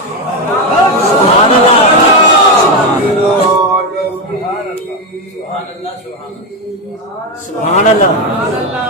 سبحان اللہ سبحان اللہ سبحان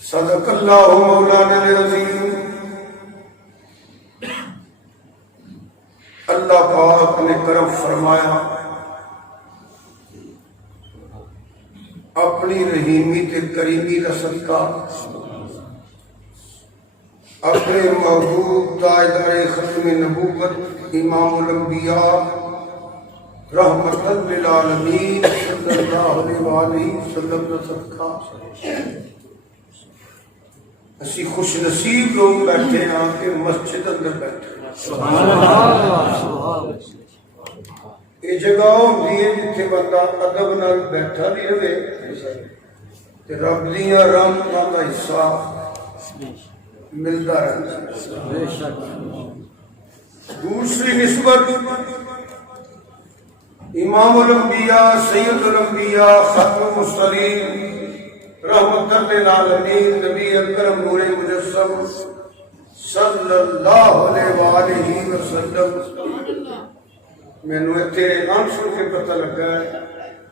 صدق اللہ مولانا العظیم۔ اللہ پاک نے کرم فرمایا، اپنی رحیمی تے کریمی کا صدقہ اپنے محبوب تاجدار ختم نبوت امام الانبیاء رحمت للعالمین صلی اللہ علیہ وآلہ وسلم کا صدقہ اسی خوش نصیب لوگ بیٹھے ہیں کہ مسجد اندر بیٹھے ہیں۔ سبحان اللہ۔ یہ جگہ ہوندی ہے جتھے بندہ ادب نال بیٹھا بھی رہے تے رب دیاں رحمتاں دا حصہ ملتا رہتا ہے۔ دوسری نسبت امام الانبیاء سید الانبیاء ختم المرسلین رحمت للعالمین نبی اکرم نور مجسم صلی اللہ علیہ وآلہ وسلم، میں نے تیرے نام سن کے پتہ لگا ہے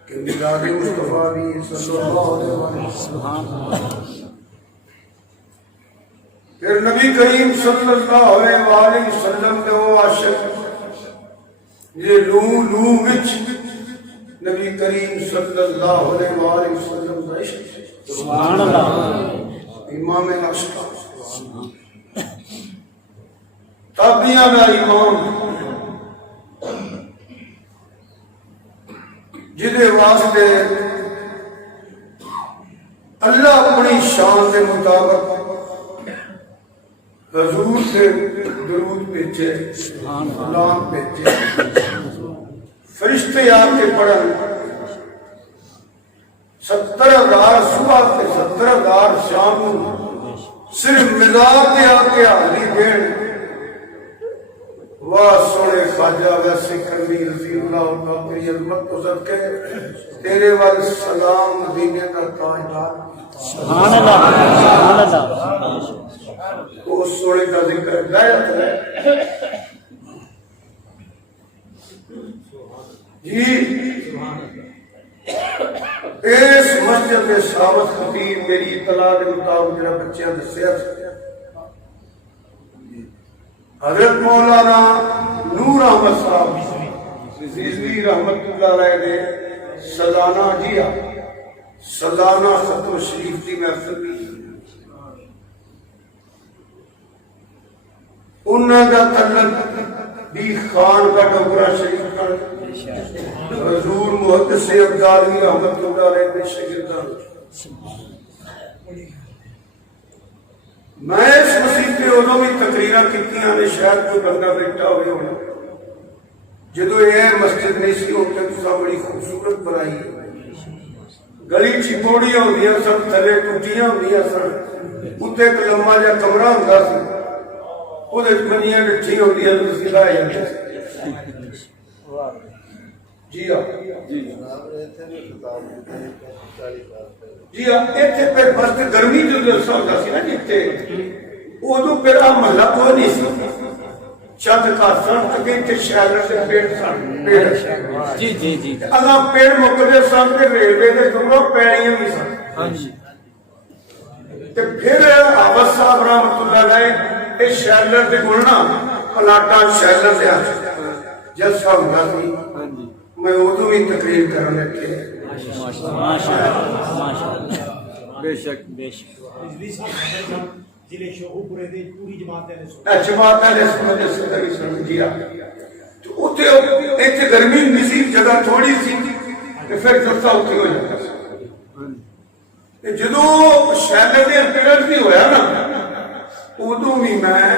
کہ مزاج مصطفیٰ بھی صلی اللہ علیہ وسلم، پھر نبی کریم صلی اللہ علیہ وآلہ وسلم کے وہ عاشق یہ لو وچ نبی کریم صلی اللہ علیہ وآلہ وسلم کا عشق سبحان اللہ۔ امام عاشق تابعیاں کا امام جدے واسطے اللہ اپنی شان کے مطابق حضور سے درود بھیجے، سلام بھیجے، فرشتے آ کے پڑھن، 70,000 صبح سے 70,000 شام صرف مزاج کے آ کے حاضری دین۔ واہ سونے خواجہ ویسے کرمی رضی اللہ عنہ تیری عظمت کو صدقے تیرے وال سلام مدینے کا تاجدار۔ سبحان اللہ۔ سبحان اللہ۔ اس سونے کا ذکر غیرت ہے، جی اس مسجد کے ثابت خطیب میری اطلاع کے مطابق جناب بچیاں دسیا حضرت مولانا نور احمد صاحب رضوی رحمت اللہ علیہ نے سالانہ جیا سالانہ ختم شریف کی محفل کی انہوں کا تعلق بھی خان کا ڈوگرا شریف کا حضور محدث عبدالوی رحمت اللہ علیہ کے شاگردان میں اس مسیح پہ ادو بھی تقریریں کیتیاں نے شاید کوئی بندہ بیٹھا ہوئے ہونا جدو یہ مسجد نہیں سی ہوتے تو بڑی خوبصورت بنائی گلی چپوڑیاں ہوندیاں سن تھلے ٹوٹیاں ہوندیاں سن اتنے ایک لمبا جہا کمرہ ہوندا سی وہ منیاں ڈٹھی ہوندیاں تو سی لائے جاندے جی ہاں جی ہاں اتنے پھر بس گرمی جو جلسہ ہوتا سی نا جتنے ادو پھر آ محلہ کوئی نہیں سی چند کا سن اگے تے شہر سے پیڑ سن پیڑ جی جی جی اگا پیڑ مکدے سن تے ریلوے دے کمروں پیڑیاں بھی سن ہاں جی تے پھر عابد صاحب رحمت اللہ علیہ اس شہر تے گلنا پلاٹا شہر سے آ جلسہ ہوتا سی میں ادو بھی تقریر کرنے کے بے شک بے شک جماعت اہل سنت صدر سمجھیا تو اتنے ایتھے گرمی نصیب جگہ تھوڑی سی تے پھر جلسہ اتنے ہو جاتا سی جدو شہر دے پیرڈ بھی ہویا نا ادو بھی میں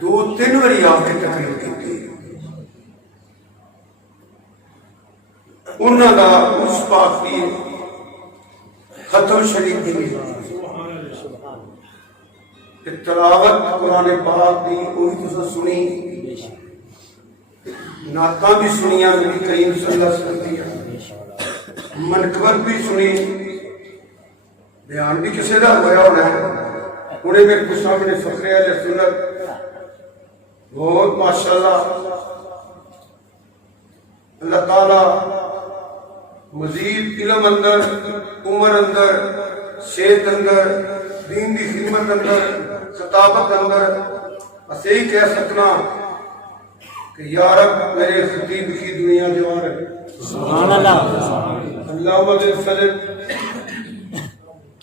2-3 باری آ کے تقریر کی انہوں کا اس پاک کی ختم شریف کی تلاوت قرآن پاک دی وہی تساں سنی نعتاں بھی سنیاں نبی کریم صلی اللہ علیہ وسلم دی منقبت بھی سنی بیان بھی کسی دا ہویا ہونا ہے انہیں میرے کو سامنے فخر اہل سنت بہت ماشاءاللہ اللہ تعالیٰ مزید علم اندر عمر اندر صحت اندر دین دی خدمت اندر خطابت اندر بس یہی کہہ سکنا کہ یا رب میرے خطیب کی دنیا جوان رہے سبحان اللہ اللہم بفضل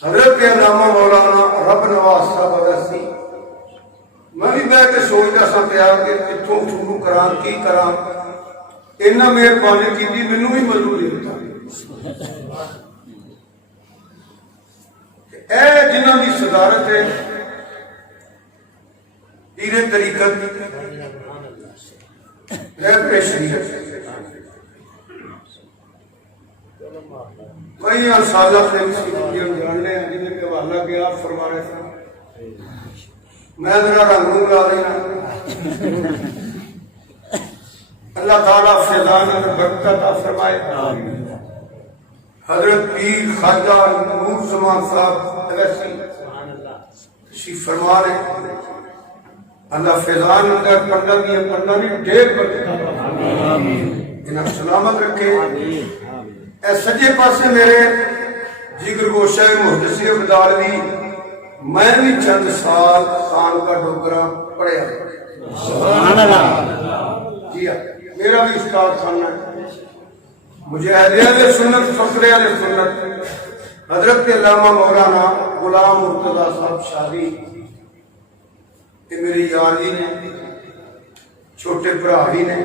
حضرت علامہ مولانا رب نواز صاحب اگرسی میں بھی بیٹھ کے سوچتا سا پیا کہ کتوں شروع کراں کی کراں اتنا مہربانی کی مینوں بھی مضبوطی ہوتا اے جنہاں دی صدارت ہے پیر طریقت شریعت کئی سالہ سے جاننے ہیں جنہیں کے حوالہ کیا فرما رہے تھے میں ذرا رنگ لا دینا اللہ تعالیٰ فیضان میں برکت عطا فرمائے حضرت پیر خواجہ نور زمان صاحب اگرسی تشریف فرما رہے اللہ فیضان اندر پڑھنا بھی ہے پڑھنا بھی ڈھیر برکت انہیں سلامت رکھے اے سجے پاسے میرے جگر گوشہ محدث عبدالوی میں بھی چند سال خان کا ڈوگرا پڑھیا سبحان اللہ جی میرا بھی استاد خانہ ہے مجھے اہل سنت فخر اہل سنت حضرت علامہ مولانا غلام مرتضیٰ صاحب شادی کہ میری یار بھی نے چھوٹے بھرا بھی نے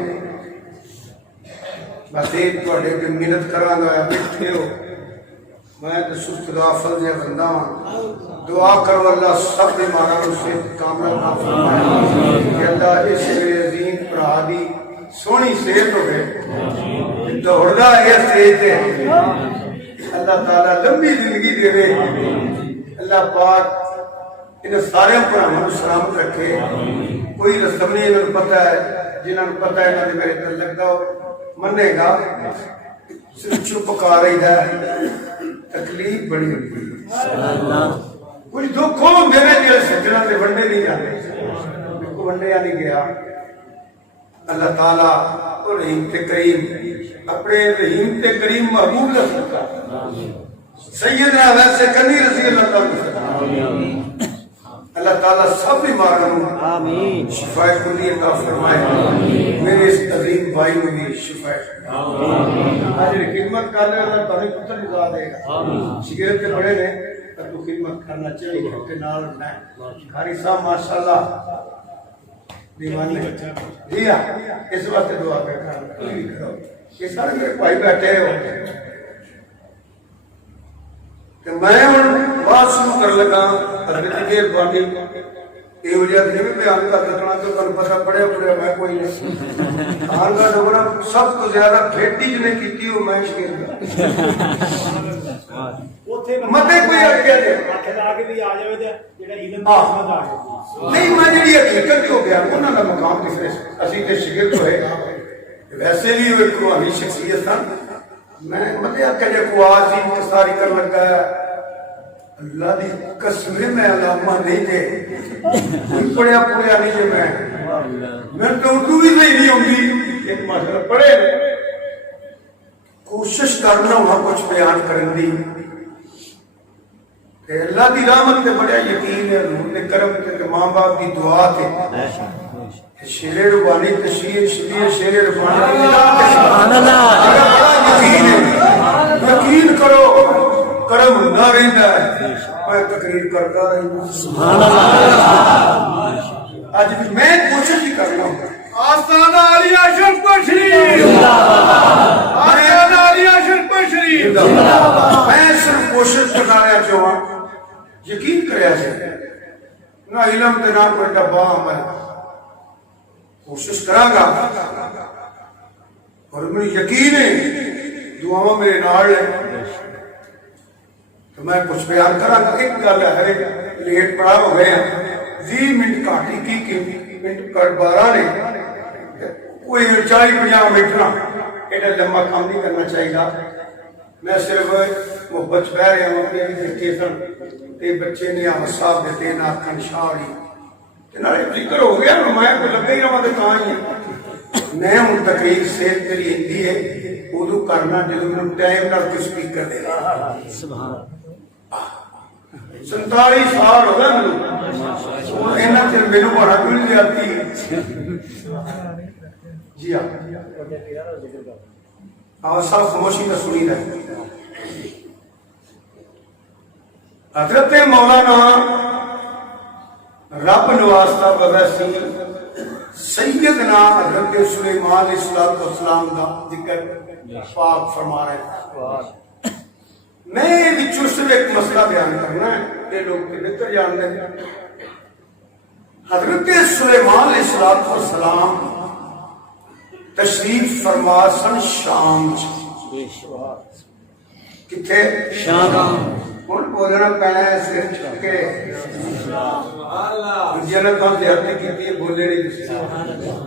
بس ایک تھوڑے پہ محنت کراں گا بیٹھے ہو میں تو سست غافل جا بندہ ہوں دعا کرو اللہ سب بیماراں نوں صحت کامل عطا فرمائے کہ اللہ اس میرے عظیم بھرا دی سونی صحت ہوے دوڑدا ہے صحت ہے اللہ تعالی لمبی زندگی دے اللہ پاک ان سارے بھراواں نوں سلامت رکھے کوئی رسم نہیں انہوں پتہ ہے جنہوں پتہ ہے انہوں نے میرے تعلق دا منے گا صرف چپ کر رہی ہے تکلیف بڑی ہوتی ہے کچھ دکھ ہو میرے جیسے سجنا سے ونڈے نہیں جاتے کو ونڈے یا نہیں گیا اللہ تعالیٰ اور رحیم تے کریم اپنے رحیم تے کریم محبوب کا صدقہ سیدنا ویسے کنی رضی اللہ تعالیٰ اللہ تعالیٰ سب بیماروں آمین شفا کلی عطا فرمائے میرے اس عظیم بھائی کو بھی شفا آج خدمت کرنے والا بڑے پتر نکال دے گا شکریت کے بڑے نے تو خدمت کرنا چاہیے کہ نال رہنا ہے قاری صاحب ماشاءاللہ دیوانے جی ہاں اس وقت دعا کرنا یہ سارے میرے بھائی بیٹھے ہو کہ میں ہوں بات شروع کر لگا حضرت کی مہربانی یہ ہو جاتی نہیں بیان کر دینا تو تمہیں پتہ پڑھیا پڑھیا میں کوئی نہیں آن کا ڈبرا سب تو زیادہ کھیتی جنہیں کیتی ہو میں شکر متے کوئی اٹکیا دے نہیں میں جڑی حقیقت ہو گیا انہوں کا مقام کسے اسی تے شکر تو ہے ویسے بھی وہ ایک روحانی شخصیت تھا میں مطلب کہ جب آواز ہی مستاری کر لگا ہے اللہ دی قسم میں علامہ نہیں دے پڑھیا پڑھیا نہیں ہے میں تو اردو بھی نہیں ہوگی ایک مسئلہ پڑھے کوشش کرنا وہاں کچھ بیان کرن دی کہ اللہ دی رحمت تے بڑا یقین ہے حضور نے کرم تے ماں باپ دی دعا تے شیر ربانی تشریح شیر ربانی سبحان اللہ یقین کرو کرم نہ رہتا ہے میں تقریر کرتا رہی سبحان اللہ آج بھی میں کوشش ہی کرنا ہوں آستانہ علیہ شرف شریف آستانہ علیہ شرف شریف میں صرف کوشش کرنا رہا چاہوں یقین کریا سے نہ علم تے نہ کوئی ڈبا عمل کوشش کراں گا اور مجھے یقین ہے دعاؤں میرے نال ہے تو میں کچھ بیان کراں گا ایک گل ہے لیٹ پڑا ہو گئے ہیں 20 منٹ کاٹی کی منٹ کٹ 12 نے کوئی 40-50 منٹ نہ ایڈا لمبا کام نہیں کرنا چاہیے میں صرف محبت بہ رہا ہوں اپنے دیکھتے سن تے بچے نے صاحب دیتے نہ کھن شاڑی تے نالے ذکر ہو گیا میں کو لگا ہی رہا تے کہاں ہی میں ہوں تقریر سے تیری ہندی ہے اردو کرنا جدوں میں ٹائم نال کچھ سپیکر دے رہا سبحان 47 سال ہو گئے مجھے اینا چر میرے بڑا مل جاتی جی ہاں صاحب خاموشی میں سنی رہے حضرت مولانا رب نواسطہ بغیسی سیدنا حضرت سلیمان علیہ السلام کا ذکر پاک فرما رہے ہیں میں وچوں صرف ایک مسئلہ بیان کرنا ہے یہ لوگ بہتر جانتے ہیں حضرت سلیمان علیہ السلام تشریف فرما سن شام کتھے شام کون بولنا پہنا ہے سر چھپ کے جنت ہم زیادتی کی بولے نہیں کسی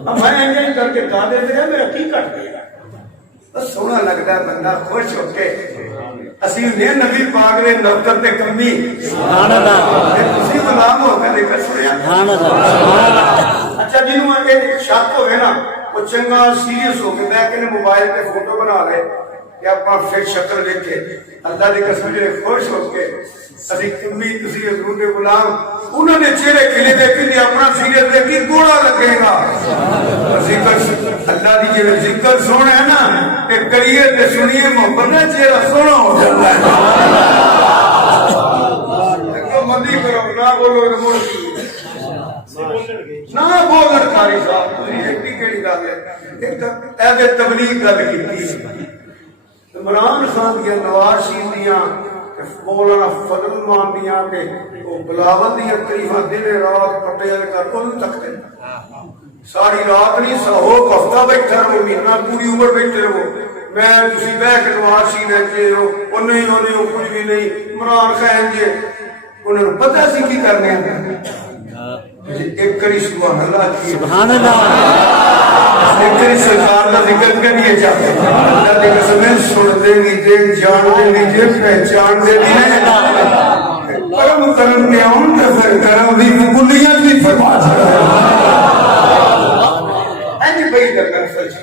اب میں انجل کر کے کہا دیتے ہیں میرا کی کٹ دیا بس سونا لگتا ہے بندہ خوش ہو کے اسی نے نبی پاک نے نوکر تے کمی سبحان اللہ اسی غلام ہو کے دیکھ سنیا سبحان اللہ اچھا جنہوں آگے شک ہوئے نا وہ چنگا سیریس ہو کے بیٹھ کے موبائل پہ فوٹو بنا لے یا اپنا فٹ شکل دیکھے اللہ دی قسم جڑے خوش ہو کے اسی کمی کسی حضور کے غلام انہوں نے چہرے کھلے دیکھے دی اپنا سیریس دیکھی گوڑا لگے گا ذکر اللہ دی جو ذکر سونا ہے نا کہ کریے تے سنیے محبت نہ چہرہ سونا ہو جاتا ہے تو مندی کرو نہ بولو مڑ نہ بولن قاری صاحب تسی ایک کیڑی گل ہے ایک اہل تبلیغ گل کیتی عمران خان دیا نواز شریف دیا مولانا فضل مان دیا بلاول دیا تریفاں دن رات پٹے کر ان تک ساری رات نہیں سہو ہفتہ بیٹھا رہو مہینہ پوری عمر بیٹھے رہو میں تسی بہ کے نواز شریف رہتے ہو اور نہیں ہونے ہو کچھ بھی نہیں عمران خان جی انہوں نے پتہ سی کی کرنے ایک کری سبحان اللہ کی سبحان اللہ ایک کری سرکار کا ذکر کریے چاہتے ہیں اللہ دے قسمیں سن دے نیجے جان دے نیجے پہچان دے نیجے کرم کرم کے آن تے پھر کرم بھی قبولیت بھی فرما سکتا ہے کئی جگہ سچ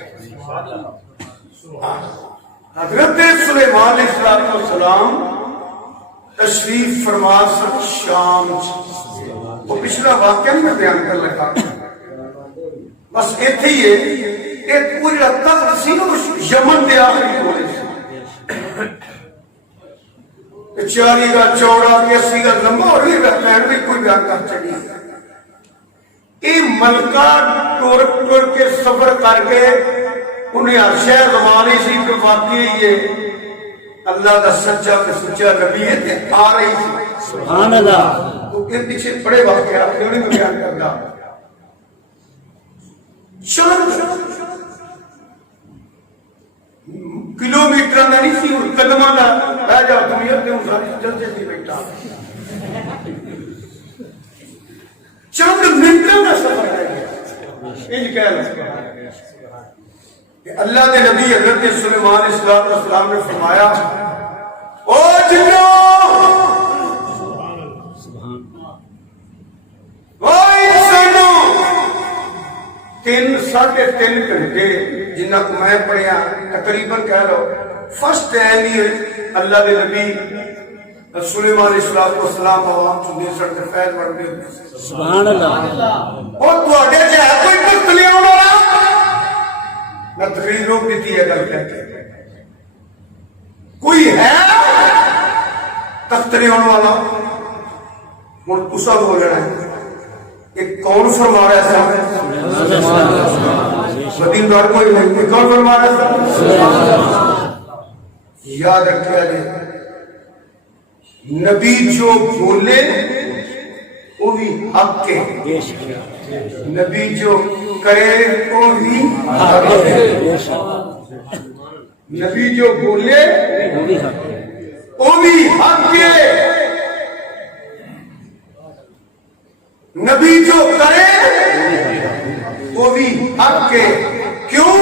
حضرت سلیمان علیہ السلام تشریف فرما سن شام، وہ پچھلا واقعہ میں بیان کر لگا، بس ایتھے ہی ہے ایک پوری تخت سی نا یمن دے آخری کولے سے 40 کا چوڑا 80 کا لمبا اور بھی بہتر بھی کوئی بیان کر چلی یہ ملکہ ٹور کے سفر کر کے انہیں ہر شہر زمانے سی کہ واقعی یہ اللہ کا سچا کہ سچا نبی ہے تے آ رہی تھی سبحان اللہ تو کے پیچھے بڑے واقعات انہیں میں بیان کرنا چلو کلومیٹر نہیں سی قدمہ دا رہ جاؤ تم یہ تم ساری جلدی سے بیٹھا چند منٹوں کا سفر ہے یہ کہہ رہا کہ اللہ کے نبی حضرت سلیمان علیہ السلام نے فرمایا او جنو او انسانو 3.5 گھنٹے جنہ کو میں پڑھیا تقریباً کہہ رہا ہوں فرسٹ ٹائم ہی اللہ کے نبی سلیمان علیہ السلام عوام چندے سڑتے فیض بڑھتے ہوتے سبحان اللہ اور تو آگے جائے کوئی پتلی ہونا رہا میں تقریر روک دیتی ہے گل کہتے کوئی ہے تختری ہونے والا اور تسا بول رہا ہے ایک کون فرما رہا ہے مدین دار کوئی نہیں ایک کون فرما رہا ہے یاد رکھیا جائے نبی جو بولے وہ بھی حق کے نبی جو کرے وہ بھی حق کے نبی جو بولے وہ بھی حق کے نبی جو کرے وہ بھی حق کے کیوں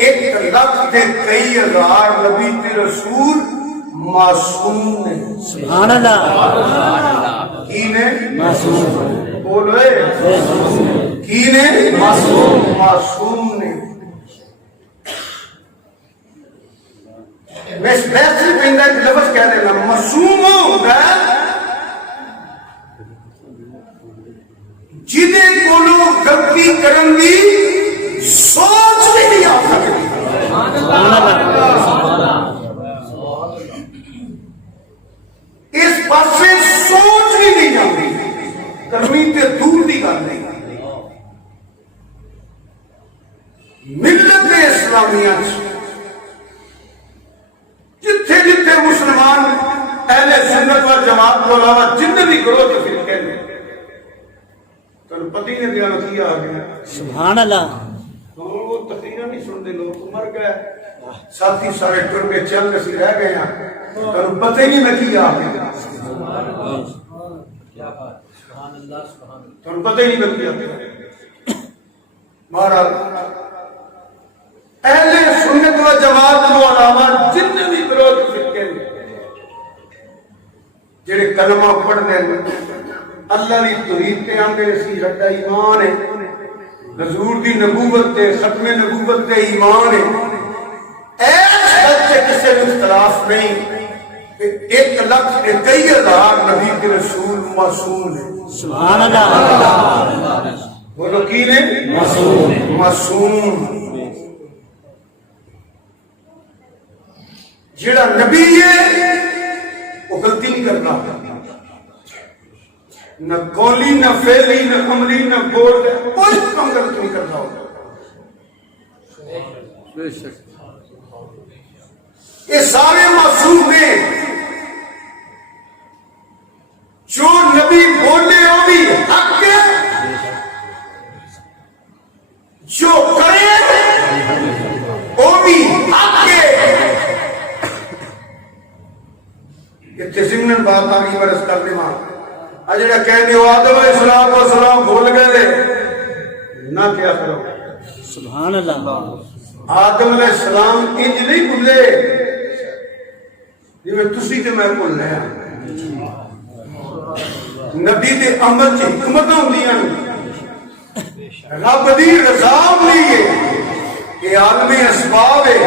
1 لاکھ سے کئی ہزار نبی تے رسول معصوم نے سبحان اللہ کی نے معصوم بولے کی نے معصوم نے میں اس بحث سے پہندا ایک لفظ کہہ دینا معصوم ہوتا ہے جنہیں کولو غلطی کرن دی سوچ بھی نہیں آ سکتی اس پاسے سوچ بھی نہیں جاتی کرمی تے دور دی گل نہیں ملت اسلامیہ جتھے جتھے مسلمان اہل سنت و جماعت کو علاوہ جن بھی گروہ کے فرقے ہیں تو پتہ ہی نہیں بیان کیا آ گیا سبحان اللہ وہ تقریریں نہیں سنتے لوگ مر گئے ساتھی سارے ٹر کے چل کے رہ گئے ہیں تو پتہ ہی نہیں میں کیا آ گیا تو پتہ ہی نہیں میں کیا مہاراج اہل سنت و جماعت کو علاوہ جتنے بھی گروہ فرقے جڑے کلمہ پڑھتے ہیں اللہ دی توحید تے آندے سی رٹا ایمان ہے حضور دی نبوت تے ختم نبوت تے ایمان ہے ایس حد سے کسی میں اختلاف نہیں 1 لاکھ سے کئی ہزار نبی کے رسول معصوم ہیں سبحان اللہ بولو کی نے معصوم جڑا نبی ہے وہ غلطی نہیں کرتا نہ قولی نہ فعلی نہ عملی نہ بول کوئی کام غلط نہیں کرتا ہوگا یہ سارے معصوم ہیں جو نبی بولے وہ بھی حق ہے جو کرے وہ بھی حق ہے اتنے ضمن بات آگی برس کر دے ماں اجڑا کہندے ہو آدم علیہ السلام بھول گئے تھے نہ کیا کرو سبحان اللہ آدم علیہ السلام انج نہیں بھولے جی تسی تے میں بھول رہا نبی دے عمل چ حکمت ہوندیاں رب دی رضا نہیں ہے، یہ عالمی اسباب ہے۔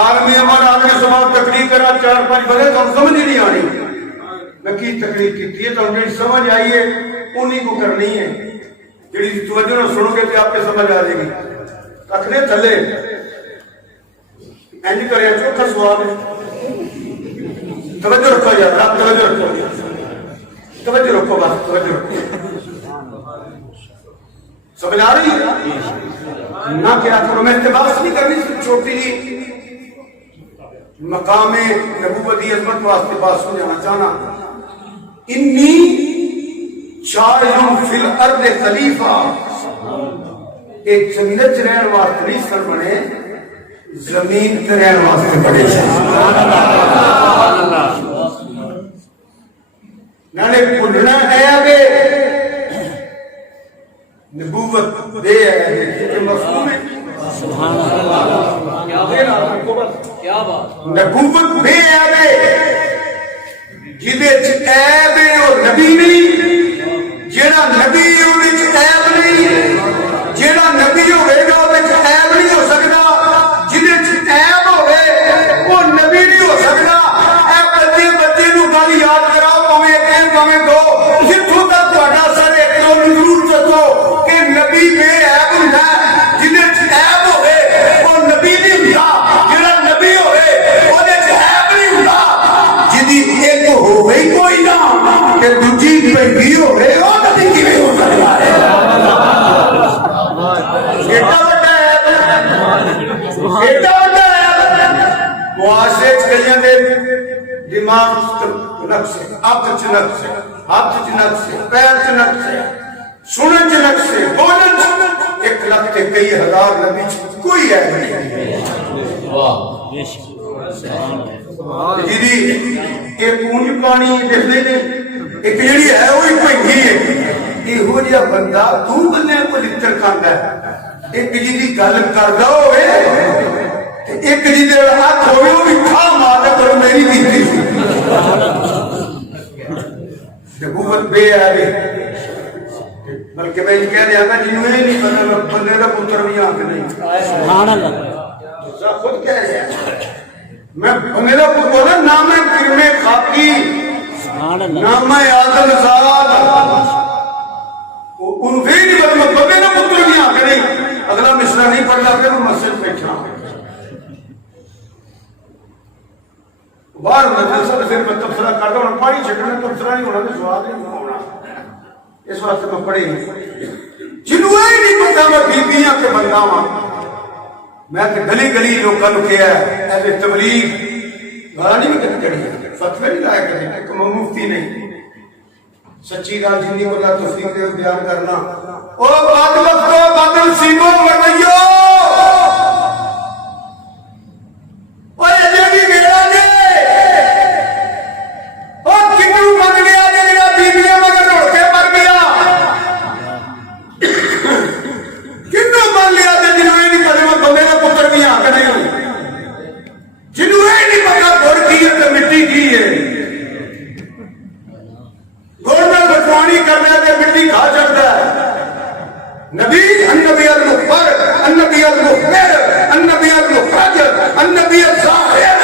عالمی امر عالمی اسباب تقریر کرا 4-5 بڑے تو سمجھ ہی نہیں آنی میں کی تقریر کی ہے، تو جو سمجھ آئی ہے انہی کو کرنی ہے، جڑی توجہ نہ سنو گے تو آپ کے سمجھ آ جائے گی۔ رکھنے تھلے اینج کرے چوکھا سوال ہے، توجہ رکھو یار، آپ توجہ رکھو، توجہ رکھو، بات توجہ رکھو، سمجھ آ رہی ہے نہ؟ کیا کرو میں اتباس نہیں کرنی، چھوٹی جی مقام نبوتی عظمت واسطے بات سمجھانا چاہنا۔ انی جاعل فی الارض خلیفہ، ایک زمین رہن واسطے نہیں سر بنے، زمین تے رہن واسطے بڑے نالے بھولنا ہے نبوت دے ہے مفہوم ہے، نبوت بے عیب جدے چ عیب ہے اور نبی نہیں، جیڑا نبی اودے چ عیب نہیں، جیڑا نبی ہوے گا اودے چ عیب نہیں ہو سکدا، جدے چ عیب ہوے وہ نبی نہیں ہو سکدا۔ اے بچے نو گل یاد کراؤ، پویں ایک پویں دو، جتھوں تک تہاڈا سر ایک دو ضرور چکو کہ نبی بے عیب ہوندا ہے، جدے چ عیب ہوے وہ نبی نہیں ہوندا، جیڑا نبی ہوے اودے چ عیب نہیں ہوندا، جدی ایک ہوے کوئی نہ تے دوجی پیندی ہوے او نبی کیویں ہو سکدا ہے؟ ایڈا بڑا عیب، ایڈا بڑا عیب معاشرے چ کئیاں دے دماغ نقص ہے، عقل چ نقص ہے، ہاتھ چ نقص ہے، پیر چ نقص ہے، سنن چ نقص ہے، بولن چ 1 لاکھ تے کئی ہزار نبی چ کوئی عیب نہیں۔ جی ایک اونج پانی دیکھتے نے، ایک جڑی ہے وہی پینگی ہے، یہو جہا بندہ دو بندے کو لتر کھاندا ہے، ایک جی دی گل کردا ہوئے ایک جی دے ہاتھ ہوئے وہ بھی کھا ماردا کرو میری بیتی سی۔ نبوت بے عیب بلکہ میں یہ کہہ رہا تھا جنہوں نے نہیں پتا بندے کا پتر بھی آنکھ نہیں، سبحان اللہ، خود کہہ رہا ہے میں میرا پتر ہے، نام ہے کرم خاکی، سبحان اللہ، نام ہے آدم زاد، ان بھی نہیں پتا بندے کا پتر بھی آنکھ نہیں۔ اگلا مصرع نہیں پڑھ رہا پھر میں مسجد بیٹھا باہر مدرسہ پھر میں تبصرہ کرتا ہوں، پانی چھکنا تبصرہ نہیں ہونا تو سواد نہیں ہونا، اس واسطے میں پڑھی جنہوں نہیں پتا میں بیبیاں کے بندہ ہوں، میں کہ گلی گلی لوگوں نے کیا ہے ایسے تبلیغ گالا نہیں میں کہتے چڑھی فتوے نہیں لائے کرتے ایک مفتی نہیں، سچی گال جنہی کو اللہ توفیق دے بیان کرنا۔ او بات وقتو بادل سیمو وردیو او یہ بھی میرا جے او کنو مگ گیا جے میرا بیبیاں مگر روڑ کے مر گیا، کنو مگ لیا جے جنہوں نے نہیں پڑھے میں بندے کا پتر بھی آنکھ نہیں ہوں، جنہوں نے نہیں پتا گھر کی ہے تو مٹی کی ہے، گھر میں بٹوانی کرنے دے مٹی کھا چڑھتا ہے۔ نبی النبی المخبر، النبی المخبر، النبی المخرج، النبی الظاہر،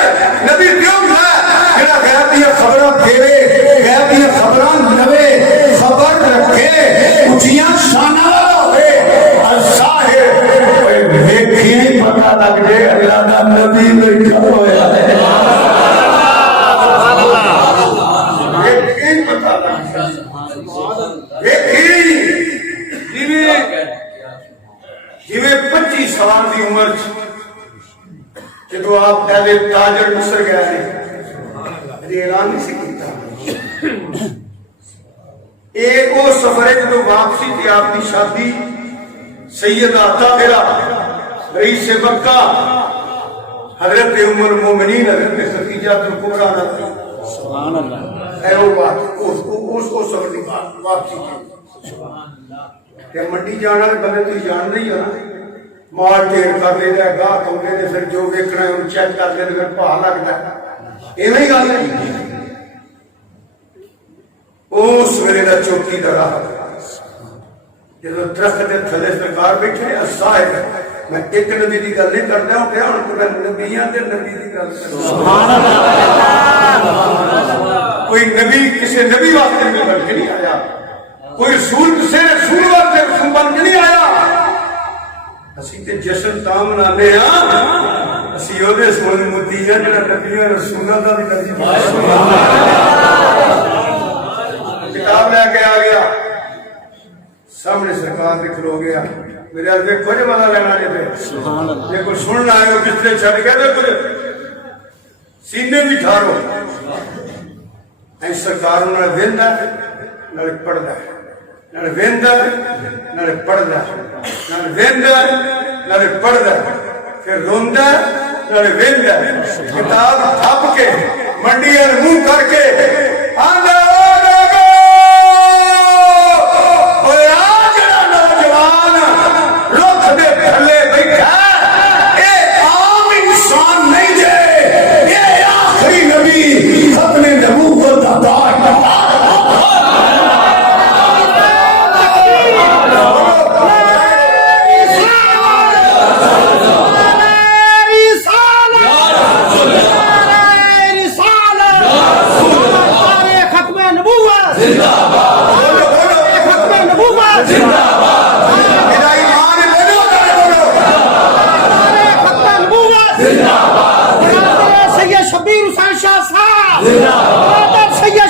نبی کیوں ہے جڑا غیب دی خبراں پھیرے، غیب دی خبراں لوے، خبر رکھے، اونچیاں شاناں والا ہوئے، الظاہر ویکھیں ہی پتہ لگ جائے اللہ دا نبی بیٹھا ہویا ہے، ویکھیں پتہ لگ جائے، ویکھیں جیویں 25 سال کی عمر جدو آپ پہلے تاجر مصر گئے ہیں اعلان نہیں سی کیتا، ایک وہ سفر ہے جدو واپسی تھی آپ کی شادی سیدہ طاہرہ رئیس مکہ حضرت ام المومنین حضرت خدیجہ الکبریٰ نہ تھی، سبحان اللہ، ہے وہ بات اس کو سفر کی بات واپسی کی کہ منڈی جانا بندے تو جان نہیں ہونا، مال ٹھیک کر لے گا گاہ کھولے دے پھر جو ویکھنا ہے ان چیک کر لے پھر پا لگتا ہے، ایویں ہی گل ہے۔ اس ویلے دا چوکی دار جب درخت کے تھلے سرکار بیٹھے الصاحب میں ایک نبی کی گل نہیں کرتا ہوں کہ ہوں میں نبیاں کے نبی کی گل کوئی نبی کسی نبی واسطے میں بن کے نہیں آیا کوئی رسول کسی رسول واسطے رسول بن کے نہیں آیا اسی تے جشن تا منانے ہاں اسی اودے سونے مدی ہے جڑا نبیاں رسولاں دا بھی نبی کتاب لے کے آ گیا سامنے سرکار دے کھلو گیا میرے آج دیکھ کھوجے والا لینا لے پہ یہ کوئی سننا آئے ہو کس نے چھڑ گیا دیکھو سینے بھی ٹھارو ایسا سرکار انہوں نے ویندہ نالے پڑھدا ہے نالے ویندہ نالے پڑھدا ہے نالے ویندہ نالے پڑھدا ہے پھر روندہ نالے ویندہ کتاب تھاپ کے منڈی اور منہ کر کے آندہ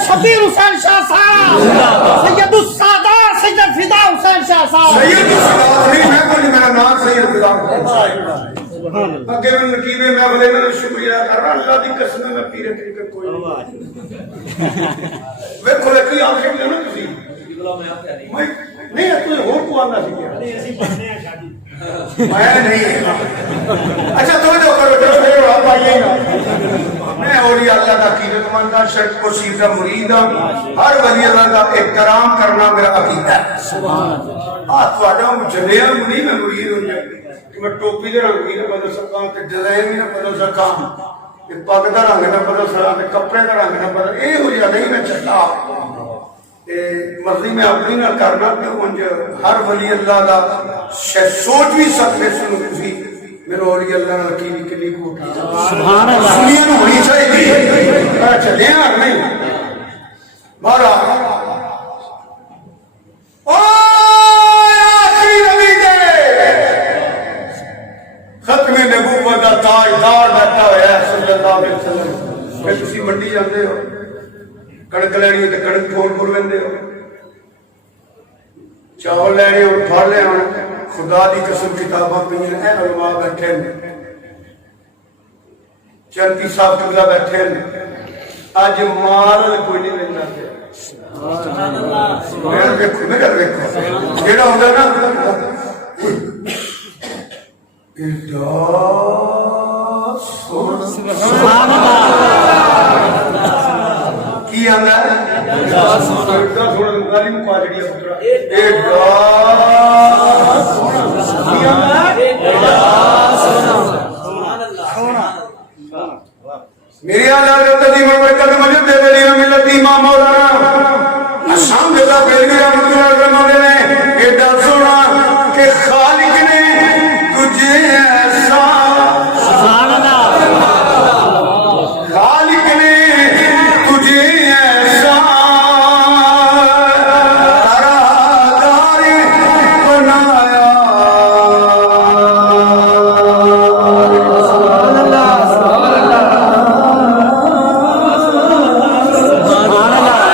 شبیر حسین شاہ صاحب سید السادات سید الفدا حسین شاہ صاحب سید السادات نہیں میں کوئی میرا نام سید الفدا حسین صاحب اگے میں نقیبے میں بولے میں شکریہ کر رہا اللہ دی قسم میں پیرے طریقے کوئی ویکھو لے کوئی آنکھیں بھی نا تسی نہیں تو ہور کو آنا سی کیا میں نہیں اچھا توجہ کرو جو آپ آئیے گا میں اولیاء اللہ کا عقیدت مند ہوں شرک کو سیدھا مرید ہوں ہر ولی اللہ کا احترام کرنا میرا عقیدہ ہے تھوڑا جلیا نہیں میں مرید ہوں کہ میں ٹوپی دے رنگ بھی نہ بدل سکا تے ڈیزائن بھی نہ بدل سکا پگ دا رنگ نہ بدل سکا تے کپڑے دا رنگ نہ بدل اے ہو جا نہیں میں چلا مرضی میں اپنی نہ کرنا کہ انج ہر ولی اللہ دا سوچ بھی سکتے سن تسی میرے اولیاء اللہ نے رکھی بھی کلی کو سبحان اللہ سنیا نو ہونی چاہیے چلے ہیں نہیں مارا او آخری نبی دے ختم نبوت دا تاجدار بیٹھا ہوا ہے صلی اللہ علیہ وسلم کہ تسی منڈی جاندے ہو کڑک لینی تے کڑک کھول کھول لیندے ہو چاول لینے ہو پھڑ لے ہو خدا دی قسم کتاباں پہ ہیں اے علماء بیٹھے ہیں چنتی صاحب قبلہ بیٹھے ہیں آج مال کوئی نہیں لینا میرا دیکھو جیڑا ہوگا نا سبحان اللہ کی آنا ہے میری حضرت تدیم برکت مجھے دے دے ملت امام مولانا شام دلا بیلوی رحمت اللہ فرماتے ہیں ایڈا سونا کہ خالق نے تجھے ایسا سبحان اللہ خالق نے تجھے ایسا ترادار بنایا سبحان اللہ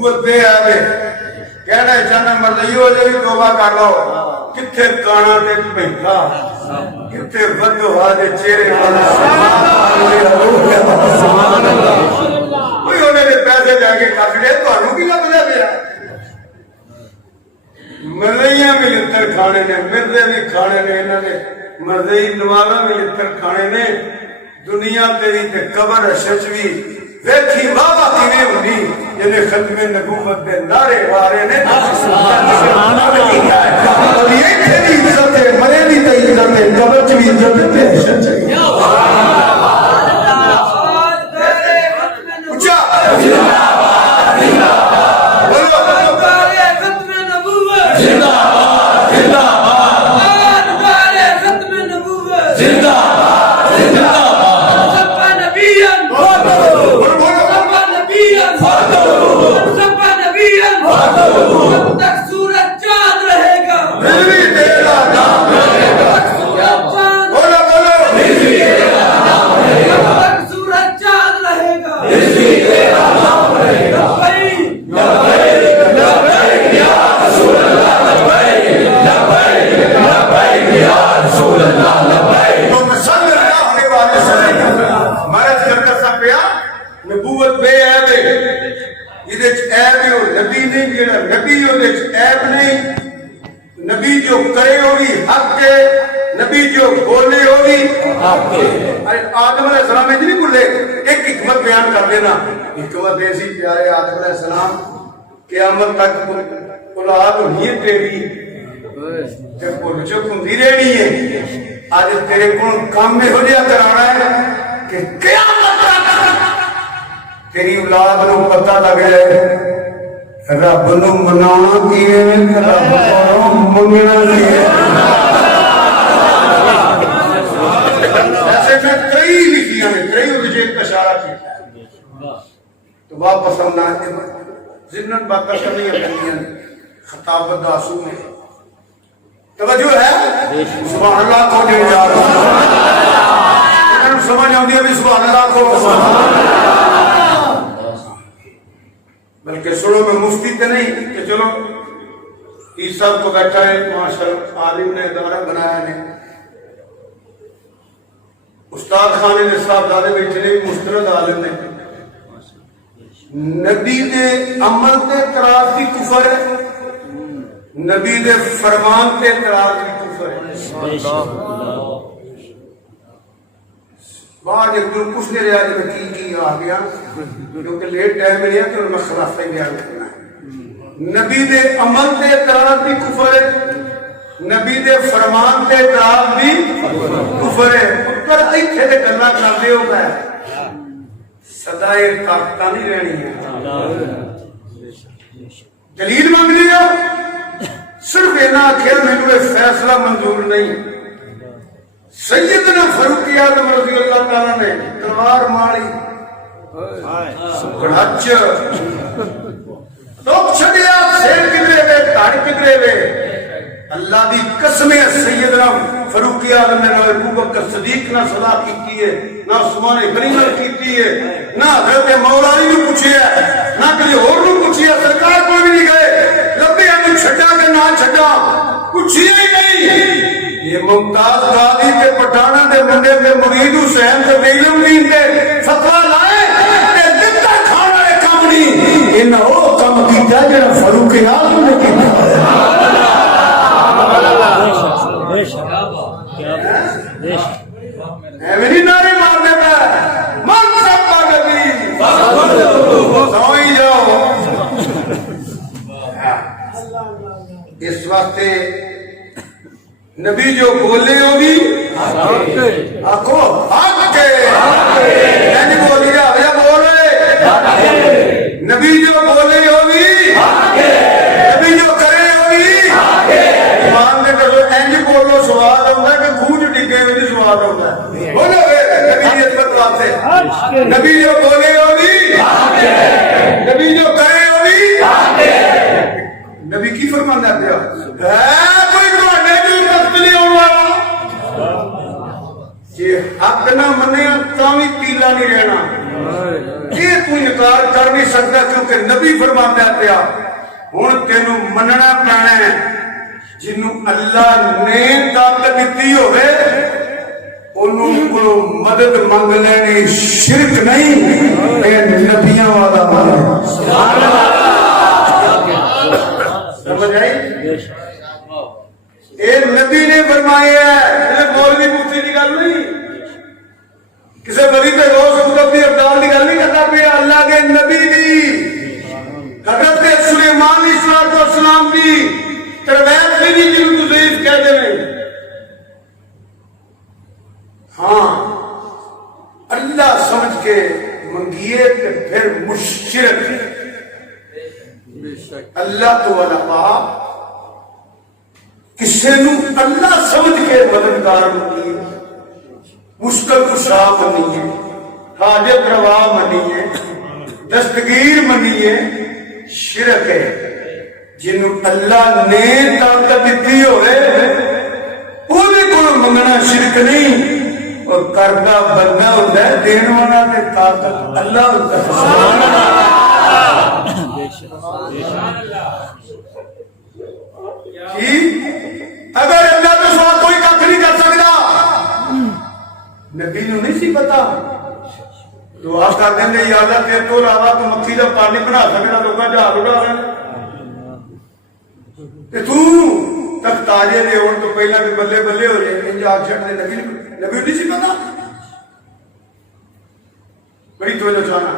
نبوت پہ آوے کہنا چاہنا مرضیو جو بھی توبہ کر لو کتھے کانا تے بیٹھا کتھے بدو آدھے چہرے کوئی ہونے دے پیسے جا کے کھڑے تو انہوں کی نہ بجا دیا مرضیاں بھی لتر کھانے نے مرضے بھی کھانے نے انہوں نے مرضی نوالا بھی لتر کھانے نے دنیا تیری تے قبر شچ بھی ویکھی بابا تیوے ہونی جنہیں ختم نبوت دے نعرے وارے نے اور یہ تیری عزت ہے مرے بھی تے عزت ہے قبر چ بھی عزت ہے تے شچ ہے نبی جو کرے ہوگی حق کے نبی جو بولے ہوگی آدم علیہ السلام میں نہیں بولے ایک حکمت بیان کر دینا حکمت ایسی پیارے آدم علیہ السلام قیامت تک اولاد ہونی ہے تیری جب وہ رجوع ہوندی رہنی ہے آج تیرے کون کام میں ہو جیا کرانا ہے کہ قیامت تک تیری اولاد نو پتہ لگ جائے رب نو منانا کیے رب کو منگنا کیے ایسے میں کئی لکھیاں ہیں کئی مجھے ایک اشارہ کیا تو واپس ہم نہ ضمن باتیں کرنی ہیں خطابت داسو میں توجہ ہے سبحان اللہ کو دے جا رہا سمجھ آؤں بھی سبحان اللہ کو بلکہ سنو میں مفتی تے نہیں کہ چلو عیسی صاحب کو بیٹھا ہے ماشاءاللہ عالم نے ادارہ بنایا نے استاد خانے نے صاحب دادے بیٹھے مستند عالم نے نبی دے عمل تے اعتراض کی کفر ہے نبی دے فرمان تے اعتراض کی کفر ہے بعد ایک دن پوچھنے رہا کہ میں کی آ گیا کیونکہ لیٹ ٹائم میں کہ میں خلاصہ ہی بیان کرنا ہے نبی دے عمل تے اعتراض بھی کفر ہے نبی دے فرمان تے اعتراض بھی کفر ہے پر ایتھے تے گلاں کردے ہو گئے سدائے طاقت نہیں رہنی ہے دلیل مانگنی ہو صرف اینا آخیا مینوں فیصلہ منظور نہیں سیدنا فاروق اعظم رضی اللہ تعالیٰ نے تلوار ماری گڑھچ تو چھڑیا سیر کدرے وے دھڑ کدرے وے اللہ دی قسم ہے سیدنا فاروق اعظم نے نہ ابو بکر صدیق نہ صلاح کیتی ہے نہ عثمان غنی نہ کیتی ہے نہ حضرت مولا علی نے پوچھیا نہ کسی اور نے پوچھیا سرکار کوئی بھی نہیں گئے ربے ہمیں چھڈا کہ نہ چھڈا پوچھیا ہی نہیں یہ ممتاز غازی کے پٹھانا دے منڈے پہ مرید حسین سے بیلم دین دے فتوہ لائے کہ دتا کھانا ہے کام نہیں انہا وہ کام کیتا جنہا فاروق اعظم نے کیتا میری نعرے مار دیتا ہے من سب کا نبی سمجھ جاؤ اس وقت نبی جو بولے ہوگی آکھو حق کے یعنی بولی جا بھیا بول رہے نبی جو بولے ہوگی نبی جو کرے ہوگی مان دے کرو اینج بولو سواد ہوتا ہے کہ گونج ڈگے ہوئی سواد ہوتا ہے بولو نبی کی عزت واسطے نبی جو بولے ہوگی نبی جو کرے ہوگی نبی کی فرمانا دیا ہے کوئی تواڈے جو مستلی ہون والا جے حق نہ منیا تاں وی پیلا نہیں رہنا یہ تو انکار کر نہیں سکتا کیونکہ نبی فرماتا ہے پیا ہن تینوں مننا پینا ہے جنوں اللہ نے طاقت دیتی ہوئے انہوں کو مدد منگ لینی شرک نہیں اے نبیاں والا عمل ہے سمجھ آئی اے نبی نے فرمایا ہے مولوی مفتی کی گل نہیں کسی ولی تے روز مطلب دی ابدال کی گل نہیں کرتا پیا اللہ کے نبی دی حضرت سلیمان علیہ السلام دی تربیت نہیں جنہوں تو ضعیف کہہ دے ہاں اللہ سمجھ کے منگیے کہ پھر مشرک اللہ تو علاوہ کسی نو اللہ سمجھ کے مددگار منگیے مشکل کشا منیے حاجت روا منیے دستگیر منیے شرک ہے جنہوں اللہ نے طاقت دیتی ہوئے پورے کو منگنا شرک نہیں اور کرنا بندہ ہوتا ہے دین والا تے طاقت اللہ ہوتا ہے اگر اللہ تو سوا کوئی کچھ نہیں کر سکتا نبی نو نہیں سی پتا دعا کر دیں گے یا اللہ تیرے تو علاوہ تو مکھی کا پانی بنا سکتا لوگ جہاز اڑا رہے تو تک تاجے دے ہونے تو پہلا بھی بلے بلے ہو جائے انج آگ چھٹ دے نبی نہیں سی پتا بڑی توجہ چاہنا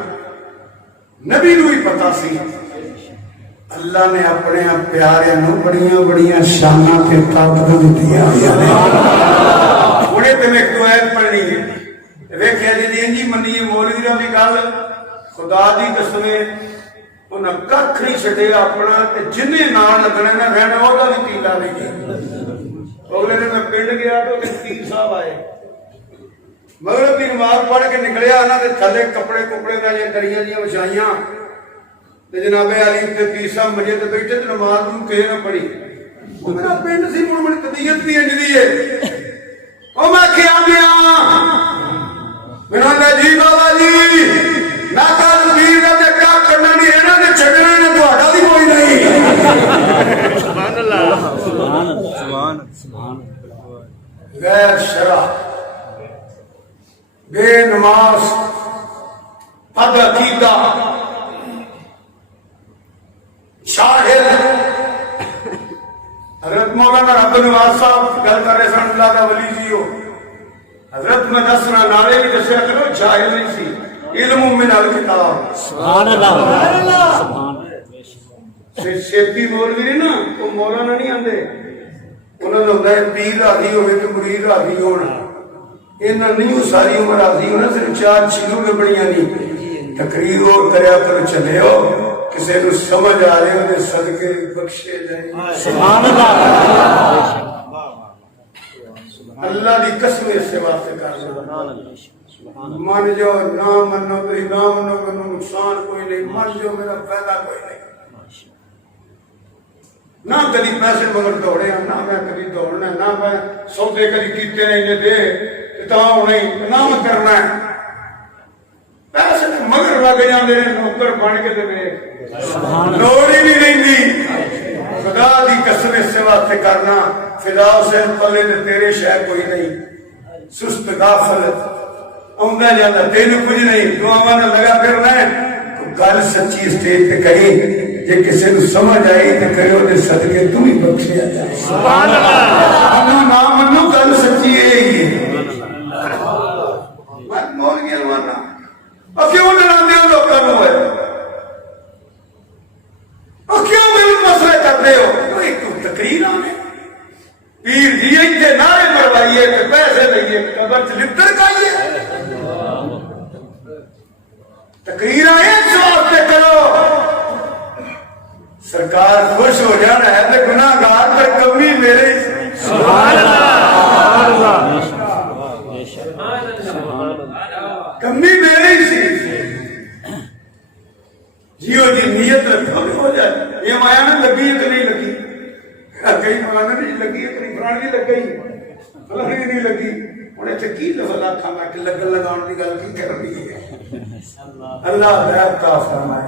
نبی نو ہی پتا سی اللہ نے اپنے پیارے نو بڑیاں بڑیاں شاناں تے طاقت دتیاں ہنے تے میں ایک دو ایت پڑھنی ہے ویکھیا جی انجی منی مولوی دا بھی گل خدا دی قسم انہاں ککھ نہیں چھڈیا اپنا تے جنے نال لگنا نہ رہنا او دا بھی تیلا نہیں گیا اگلے دن میں پنڈ گیا تو پیر صاحب آئے مغرب کی نماز پڑھ کے نکلیا انہاں دے تھلے کپڑے کپڑے دا یہ دریاں جیاں وچھائیاں تے جناب علی تے پیر صاحب مجھے تے بیٹھے تے نماز نوں کہے نہ پڑھی میرا پنڈ سی مڑ مڑ طبیعت بھی انج دی ہے او میں کیا گیا میرا جی بابا جی نہ کل پیر دا تے کیا کرنا نہیں انہاں نے چھڈنا نے تہاڈا بھی کوئی نہیں سبحان اللہ سبحان سبحان غیر شرع بے نماز بد عقیدہ شاہد حضرت مولانا عبد النواز صاحب گل کر رہے سن اللہ دا ولی جی ہو حضرت میں دسنا نعرے بھی دسیا کرو جاہل نہیں سی علم من الکتاب سبحان اللہ سبحان شیپی مولوی نے نا وہ مولانا نہیں آندے انہوں نے ہوتا ہے پیر راضی ہوئے کہ مرید راضی ہونا انہاں نہیں ساری عمر راضی ہونا صرف چار چیزوں میں بڑیاں نہیں تقریر اور کریا کرو چلے ہو کسی کو سمجھ آ رہے ہو صدقے بخشے جائیں سبحان اللہ اللہ دی قسم سے واسطے کر من جو نہ منو تو نہ منو منو نقصان کوئی نہیں من جو میرا فائدہ کوئی نہیں نہ کبھی پیسے مگر دوڑے نہ میں کبھی دوڑنا نہ میں سودے کبھی کیتے نہیں دے نہیں نہ میں کرنا ہے پیسے مگر لگ جاندے نے نوکر بن کے دے لوڑ ہی نہیں رہندی خدا دی قسم اس واسطے کرنا فدا حسین پلے تے تیرے شہر کوئی نہیں سست غافل اوندا جاندا تینوں کچھ نہیں دعاواں نال لگا پھرنا ہے گل سچی اسٹیج تے کہی جے کسی نو سمجھ آئی تے کہو تے صدقے تو ہی بخشیا جائے سبحان اللہ نہ منو گل سچی ہے مت مول گیا ورنہ اور کیوں ڈراندے ہو لوکاں نو ہے اور کیوں میرے مسئلے کرتے ہو ایک تقریر آنے پیر جی ایتھے نعرے مروائیے تے پیسے لئیے قبر چ لتر کھائیے تقریر آئے جواب تے کرو سرکار خوش ہو جانا ہے تے گناہگار تے کمی میرے سبحان اللہ کمی میرے ہی سی جیو جی نیت رکھو ہو جائے یہ مایا نہ لگی ہے کہ نہیں لگی کئی فلانے نہیں لگی ہے کئی فلانے لگ گئی فلانے نہیں لگی انہیں تے کی لفظ آکھاں میں کہ لگن لگاؤن کی گل کی کر رہی ہے اللہ ہدایت عطا فرمائے.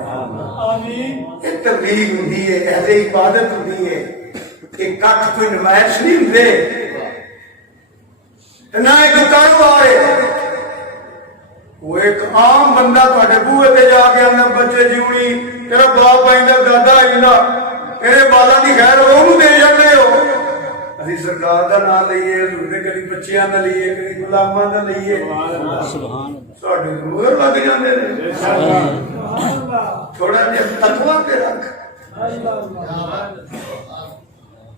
یہ تبلیغ ہوندی ہے، اہل عبادت ہوندی ہے، کہ کٹ کوئی نمائش نہیں ہوندے نہ ایک کاروبار ہے. وہ ایک عام بندہ تھوڑے بوئے تے جا کے اندر بچے جیونی تیرا باپ آئندہ دادا آئندہ تیرے بالا دی خیر وہ دے جاندے ہو. اسی سرکار دا نام لئیے، حضور دے کبھی بچیاں دا لئیے، کبھی غلاماں دا لئیے، ساڈے مگر لگ جاندے نے. تھوڑا جہا تقویٰ تے رکھ.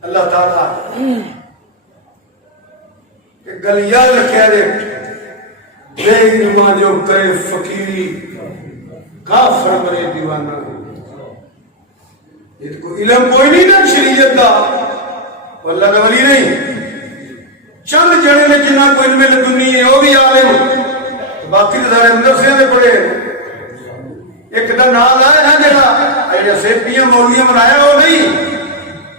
اللہ تعالیٰ کہ گلیاں رکھے دے بے علماں جو کرے فقیری کافر مرے دیوانہ. یہ کو علم کوئی نہیں نا شریعت دا، اللہ کا ولی نہیں. چند جنے نے جنہ کو علم لدنی ہے وہ بھی عالم، باقی تو سارے مدرسے میں پڑھے. ایک دا نام آیا ہے جڑا سیپیاں مولویاں بنایا وہ نہیں.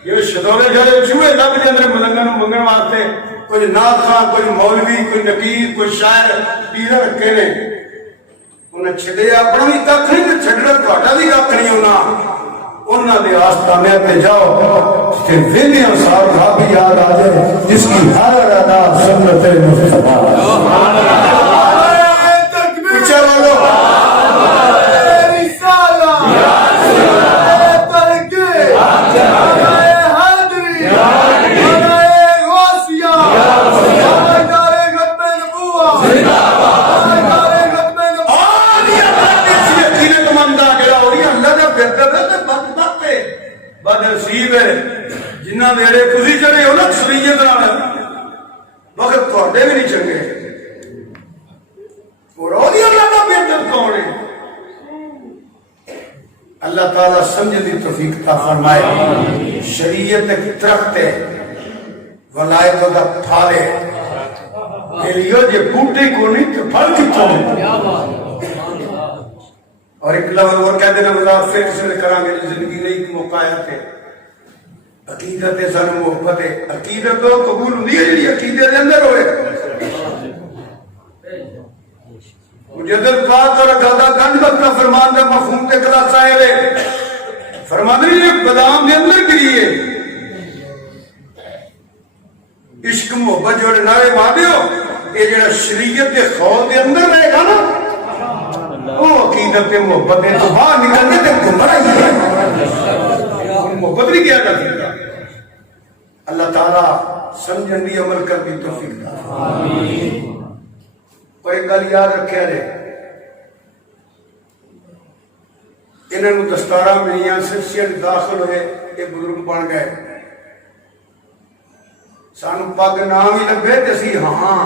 یہ شدورے جڑے چوہے لب کے اندر ملنگن منگن واسطے کوئی نعت خواں، کوئی مولوی، کوئی نقیر، کوئی شاعر پیر رکھے نے. انہیں چھڈے اپنا بھی کھ نہیں تے چھڈنا تہاڈا بھی کھ نہیں ہونا. انہاں دے آستانے تے جاؤ کہ ویلیاں صاحب کا بھی یاد آ جائے جس کی ہر ادا سنت مصطفیٰ. سبحان اللہ. اچھا بولو بدنصیب ہے جنہ میرے خوشی چڑھے ہو نا شریعت مگر تھوڑے بھی نہیں چنگے. اور اللہ کا بہتر کون ہے؟ اللہ تعالیٰ سمجھ دی توفیق عطا فرمائے. شریعت ایک درخت ہے، ولایت دا پھل ہے. لیو جے بوٹے کو نہیں تو پھل کتوں ہے. اور ایک لفظ اور کہہ دینا مذاق پھر کسی نے کریں گے زندگی نہیں موقع آیا تھے. عقیدت ہے سن محبت ہے. عقیدت تو قبول ہوندی ہے جی عقیدے دے اندر ہوئے. مجدد پاک اور دادا گنج بختا فرمان دا مفہوم تے خلاصہ ہے. فرمان نے بادام دے اندر گری ہے. عشق محبت جو نعرے مار دیو یہ جڑا شریعت دے خول دے اندر رہے گا نا وہ عقیدت تے محبت دے تو باہر نکلنے تے گمراہی ہے. محبت نہیں کیا جاتی. اللہ تعالیٰ سمجھن دی عمل کر دی توفیق عطا. اور ایک گل یاد رکھے جائے، انہاں نوں دستاراں ملیاں سلسلے داخل ہوئے یہ بزرگ بن گئے. سانو پگ نام ہی لبے تے اسی ہاں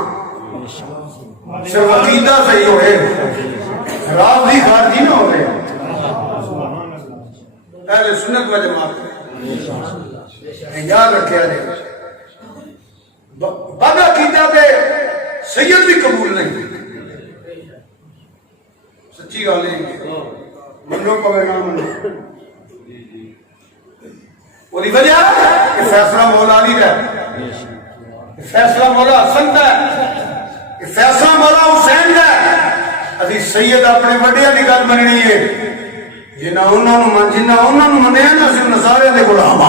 صرف عقیدہ صحیح ہوئے راضی خارجی نہ ہوئے. اہل سنت و جماعت یاد رکھے جائے بد عقیدہ تے سید بھی قبول نہیں. سچی گل ہے، منو پوے نہ منو. وہی وجہ کہ فیصلہ مولا علی کا ہے، فیصلہ مولا حسن کا ہے، فیصلہ مولا حسین کا ہے. ابھی سید اپنے وڈیاں دی گل مننی ہے. جنہ انہوں نے منیا نا اسی نصارے دے غلام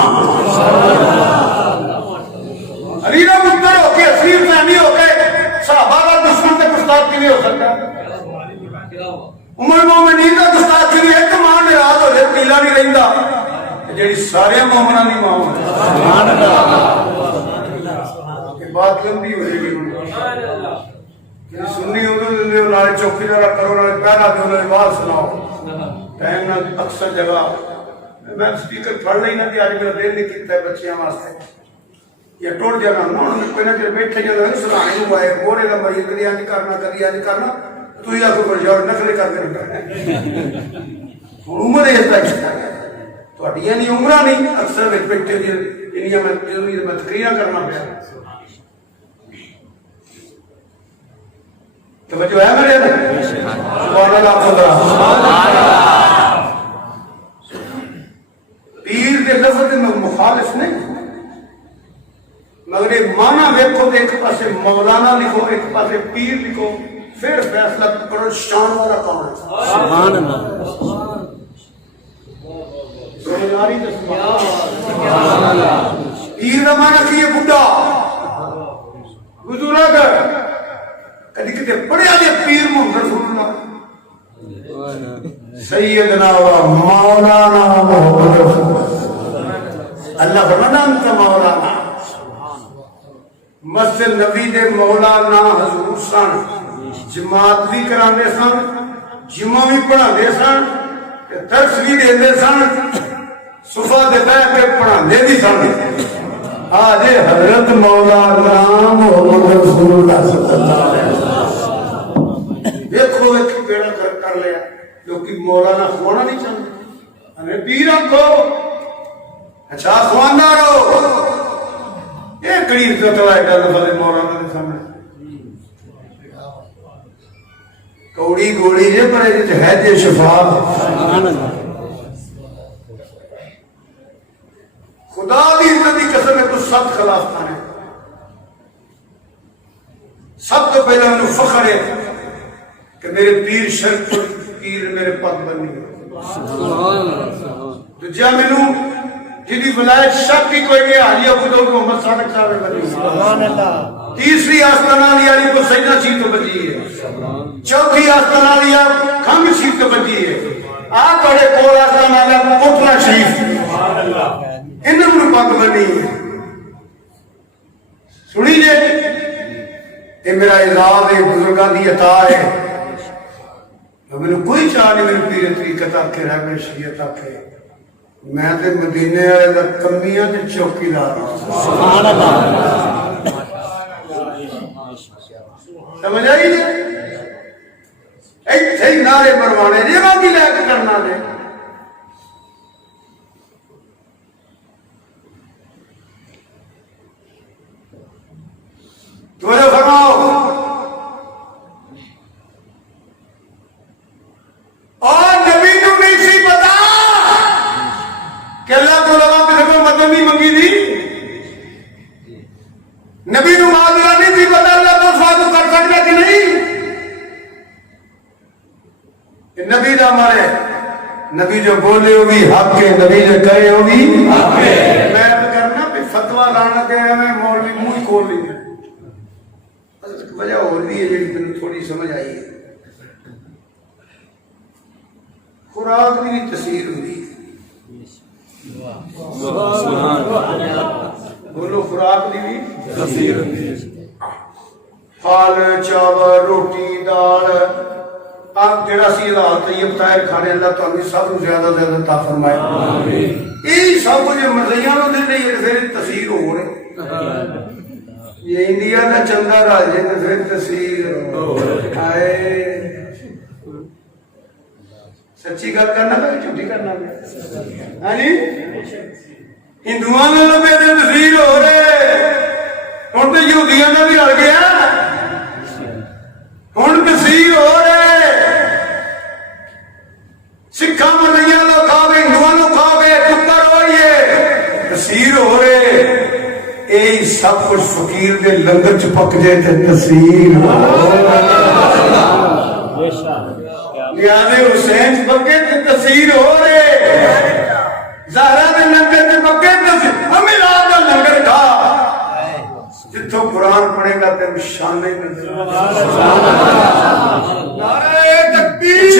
علی دا پتر ہو کے اصلی فہمی ہو کے صحابہ کا دشمن تے گستاخ کیویں ہو سکتا؟ عمر مومنین دا گستاخ کیویں ایک ماں ناراض ہو جائے پیلا نہیں رہندا جڑی سارے مومناں دی ماں ہے. سبحان اللہ. کہ بات لمبی ہو جائے گی. سنی اردو نال چوکی دار کرو نال پہلا دو نال بات سناؤ. ٹائم نال اکثر جگہ میں سپیکر پڑھ لئی نہ تے اج میرا دل نہیں کیتا بچیاں واسطے یا ٹوٹ جانا ہن کوئی نہ کہ بیٹھے جانا سنائی نو آئے گورے دا مریض کدی اج کرنا تو یا کوئی پرجور نخلے کر کے کرنا. عمر اس طرح تہاڈیاں نہیں عمراں نہیں اکثر وچ بیٹھے دی انیاں میں تقریر کرنا پیا. توجہ ہے میرے سبحان اللہ. پیر کے لفظ میں مخالف نہیں مگر یہ مانا ویکھو تو ایک پاسے مولانا لکھو ایک پاسے پیر لکھو پھر فیصلہ کرو شان والا کون ہے. سبحان اللہ. پیر کا مانا کی ہے بڈھا بزرگ. کدی کدی پڑھیا جے پیر محمد رسول اللہ سیدنا و مولانا محمد رسول اللہ. اللہ فرمانا انت مولانا. مسجد نبی دے مولانا حضور سن. جماعت بھی کرانے سن, جمعہ بھی پڑھانے سن, درس بھی دیندے سن, صفحہ دے بیٹھ کے پڑھانے بھی سن. آج حضرت مولانا محمد رسول اللہ صلی اللہ علیہ وسلم دیکھو ایک بیڑا کر لیا. لوگ مولانا خوانا نہیں چاہتے, ہمیں پیر رکھو, اچھا خوانا رہو. یہ کڑی عزت ہے گل مولانا کے سامنے. کوڑی گوڑی جے پر ہے جے شفا. خدا دی عزت کی قسم ہے تو سب خلاف کھانے. سب تو پہلے مجھے فخر ہے کہ میرے پیر شرک پیر میرے پگ بنی. تو جا مینو جی ولایت شک کی کوئی نہیں, حاجی ابو داؤد محمد صادق صاحب بنی. تیسری آستانہ علی کو سجدہ شریف تو بچی ہے. چوتھی آستانہ علی کھنگ شریف تو بچی ہے. آپ بڑے کول آستانہ علی کوٹلا شریف انہوں پگ بنی ہے. سنی جے یہ میرا اعزاز ہے, بزرگاں دی عطا ہے. میرے کوئی چاہ نہیں میرے پیر طریقت آکھے رہبر شریعت آکھے. میں تے مدینے والے دا کمیاں تے چوکیدار. سبحان اللہ. سمجھ آئی جی؟ ایتھے ہی نعرے مروانے جی باقی لے کے کرنا دے. توجہ فرماؤ. اور نبی کو نہیں سی پتا کہ اللہ کو لگا کہ کوئی مدد نہیں منگی تھی. نبی کو معذرہ نہیں تھی پتا اللہ تو سوال کر سکتا کہ نہیں. نبی نہ مارے, نبی جو بولے ہوگی حق ہے, نبی جو کہے ہوگی حق ہے. میں کرنا پھر فتوا لانا کہ میں مولوی منہ کھول لیں. وجہ اور بھی ہے جو تھوڑی سمجھ آئی ہے. خوراک بھی تاثیر ہوئی. بولو خوراک بھی تاثیر ہوئی. پھل چاول روٹی دال آپ جڑا سی حلال طیب طاہر کھانے اللہ تعالی سب کو زیادہ زیادہ عطا فرمائے. یہ سب کچھ مرضیاں نوں دے نہیں پھر تاثیر ہو رہے. یہ انڈیا کا چندہ راجے تو پھر تاثیر آئے. سچی گل کرنا پہ جھوٹی کرنا پہ. ہاں جی ہندوؤں نے لوگ تاثیر ہو رہے. ہوں تو یہودیاں کا بھی رل گیا. ہوں تاثیر ہو رہے. سکھا مرضیاں لوگ کھاؤ گے, ہندوؤں کو کھاؤ گے, چکر ہوئیے تاثیر ہو رہے. یہی سب کچھ فقیر دے لنگر چ پک جائے تے تاثیر نیازے حسین چ پکے تے تاثیر ہو رہے. زہرا دے لنگر چ پکے تاثیر. امیرات دا لنگر کھا جتوں قرآن پڑھے گا تے شانے نظر. نعرہ تکبیر,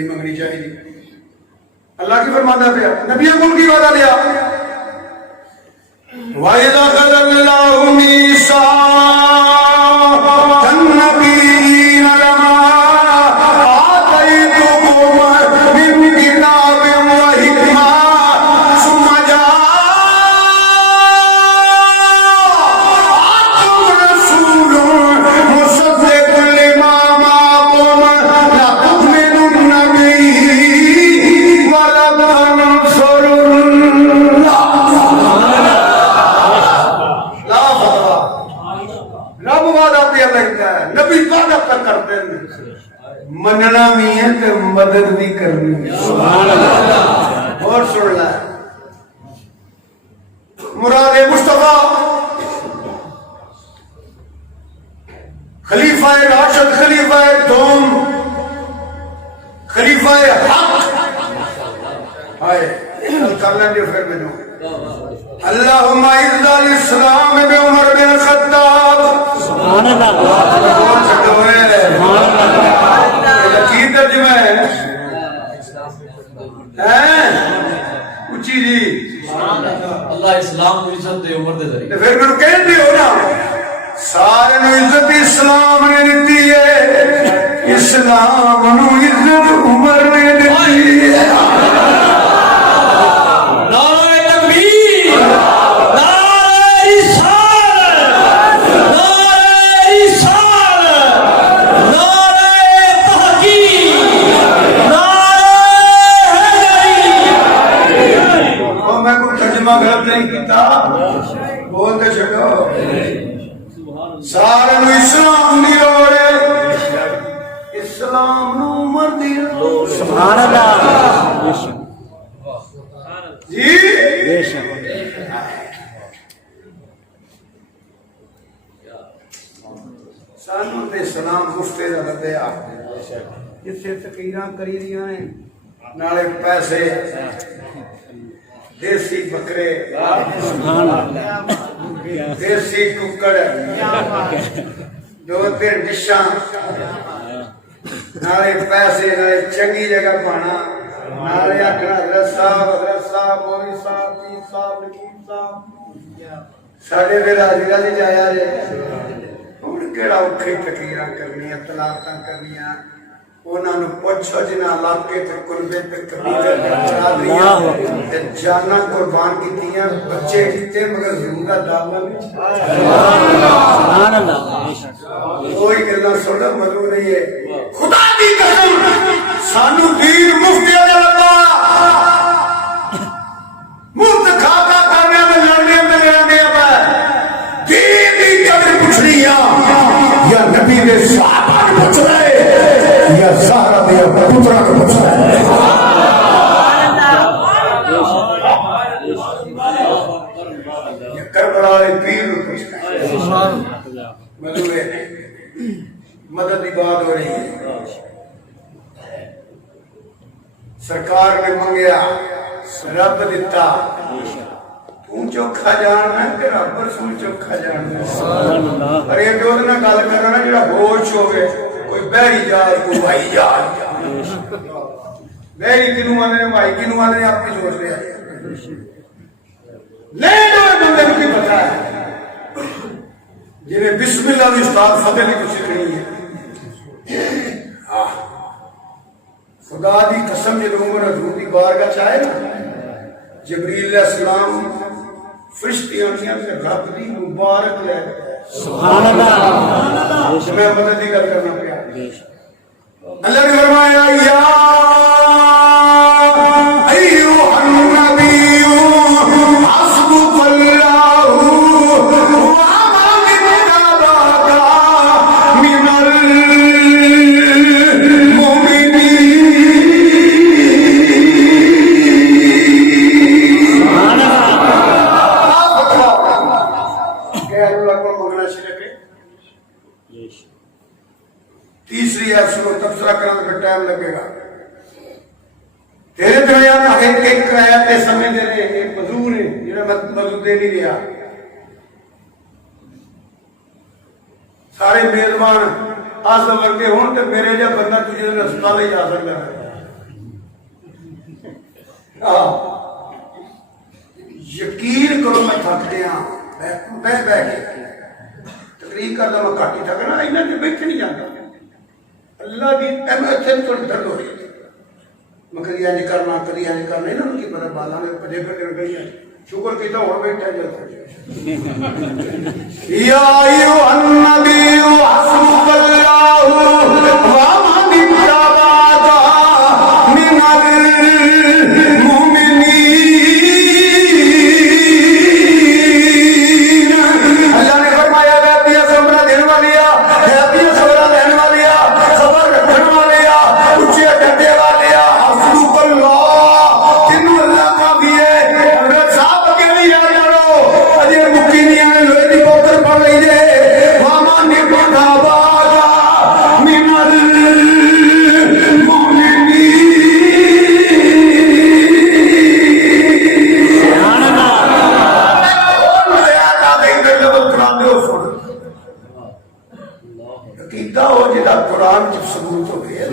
منگنی چاہیے. اللہ کی فرمانا پیا, نبی کون کی وعدہ لیا. وَإِذَا أَخَذَ اللَّهُ مِيثَاقَ النَّبِيِّينَ لَمَا آتَيْتُكُم مِّن كِتَابٍ وَحِكْمَةٍ ثُمَّ جَاءَكُمْ رَسُولٌ مُصَدِّقٌ لِّمَا مَعَكُمْ لَتُؤْمِنُنَّ بِهِ وَلَتَنصُرُنَّهُ. رب وعدہ پہ لگتا ہے, نبی وعدہ پہ کرتے ہیں. مننا بھی ہے تے مدد بھی کرنی ہے. اور سن لے مراد مصطفیٰ خلیفہ راشد، خلیفہ دوم، خلیفہ حق. ہائے کر لیں گے پھر میں اللہم اعز الاسلام بعمر بن الخطاب. سبحان اللہ. کون چھڑو ہے کی ترجمہ ہے اچھی جی اللہ اسلام کو عزت دے عمر دے ذریعے. پھر میں کہہ دیو نا سارے نو عزت اسلام نے دیتی ہے، اسلام نو عزت عمر نے دیتی ہے. غلط نہیں کیتا بولتے چھڑو. سارے نو اسلام دی لوڑ ہے، اسلام نو عمر دی لوڑ. سبحان اللہ. جی بے شک. سانو تے اسلام مفتے دا لگیا جتھے تقریراں کری دیاں ہیں نالے پیسے دیسی بکرے دیسی ککڑ دو تین ڈشاں نالے پیسے نالے چنگی جگہ پانا نالے آکھنا حضرت صاحب مولوی صاحب پیر صاحب نقیب صاحب ساڈے ویلا راضی جایا جے. ہن کیڑا اوکھی تقریراں کرنیاں تلاوتاں کرنیاں انہاں نوں پوچھو جنہاں علاقے تے قربے تے قبیلے تے برادریاں تے جاناں قربان کیتیاں بچے کیتے مگر ضرور دا دعویٰ نہیں. سبحان اللہ. بے شک. کوئی گلاں سوڑا ملو نہیں ہے. خدا دی قسم سانو دین مفتی دا لگا مفت کھا کھا کرنے میں لڑنے میں لڑنے میں دین دی قدر پوچھنی یا نبی دے صحابہ نے پوچھ رہے یا زہرا دے پترا کو پوچھ رہے. کربلا دے پیر کو پوچھ رہے. مدد کی بات ہو رہی ہے. سرکار نے منگیا رب دیتا. تو چوکھا جاننا ہے کہ رب رسول چوکھا جاننا ہے. پر یہ جو نہ گل کرنا جڑا ہوش ہوے کوئی بہری جال کوئی بھائی جال بہری کنوں آنے بھائی کنوں آنے آپ کی سوچ رہے ہیں لے جو بندے کو کی پتا ہے جنہیں بسم اللہ کی استاد فتح نہیں کچھ نہیں ہے. خدا دی قسم جب عمر حضور دی بارگاہ چاہے نا جبریل علیہ السلام فرشتے آنیاں سے رب دی مبارک لے سبحان اللہ. میں مدد دی گل کرنا پیا. اللہ نے فرمایا یا ایھا النبی حسبک اللہ وما اتبعک من تیسری ہے سنو تبصرہ کرنے میں ٹائم لگے گا. تیرے درمیان ایک آیت تے سمجھ دے رہے ایک مضمون ہے جنہیں مضمون دے نہیں لیا. سارے میزبان آس ورگے ہون تے میرے جا بندہ تجھے ہسپتال ہی جا سکتا ہے. یقین کرو میں تھک گیا بہ کے تقریر کرتا میں گھٹ ہی تھکنا انہاں نے بیٹھے نہیں جاتا. اللہ کی ایتھے تھوڑی درد ہو رہی ہے میں کدی انج کرنا کدی انج کرنا انہاں نوں کی پتہ بالا میں پجے پھر گئی ہے. شکر کیتا ہوں بیٹھا جلد یا ایھا النبی حسبک اللہ وما اتبعک من المؤمنین. اللہ نے فرمایا ہے اپنی صبر دینے والی ہے اپنی صبر لینے والی ہے صبر رکھنے والی ہے کیتا ہو جدا قرآن کی ثبوت ہو گیا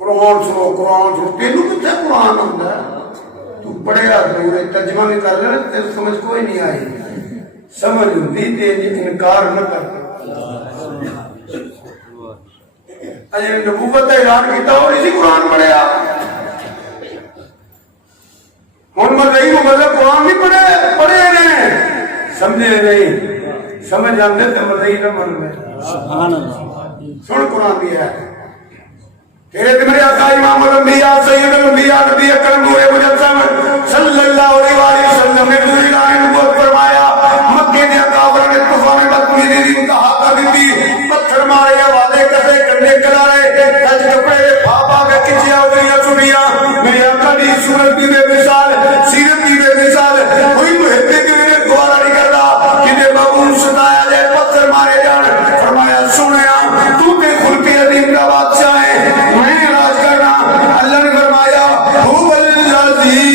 قرآن سنو تینوں کتنے قرآن ہوتا ہے تو پڑھیا ضرور ہے ترجمہ بھی کر رہے تیرے سمجھ کوئی نہیں آئی سمجھ ہوتی تیری انکار نہ کر اجے نبوت کا اعلان کیتا ہو اسی قرآن پڑھیا ہوں مدعی کو مطلب قرآن نہیں پڑھے نے سمجھے نہیں سمجھ آتے تو مدعی نہ من میں سن قرآن بھی ہے تیرے تے میرے آقا امام الانبیاء سید الانبیاء نبی اکرم نور مجسم صلی اللہ علیہ وآلہ وسلم نے دوری لائن نبوت فرمایا مکے دے کافروں نے طوفان بدقسمتی دی انتہا کر دیتی پتھر مارے حوالے کسے کنڈے کلارے کج کپڑے پھاپا کے کچیا اگلیاں چڑیاں میرے آقا دی صورت بھی بے مثال سیرت بھی بے مثال کوئی محبے کے میرے گوارا نہیں کرتا جنہیں بابون ستایا جائے پتھر مارے جان فرمایا سنیا تو تے خلقی عظیم کا بادشاہ ہے میں راج کرنا اللہ نے فرمایا هو الذی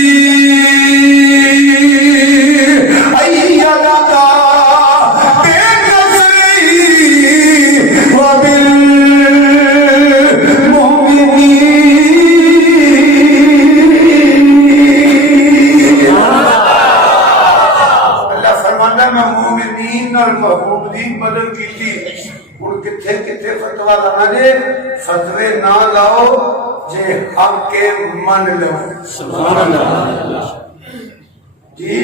ایدک بالنصری وبالمؤمنین اللہ فرماتا ہے میں مومنین اور محبوب دی مدد کی تھی اور کتھے کتھے فتوہ لانا جے فتوے نہ لاؤ جے حق کے من لو سبحان اللہ جی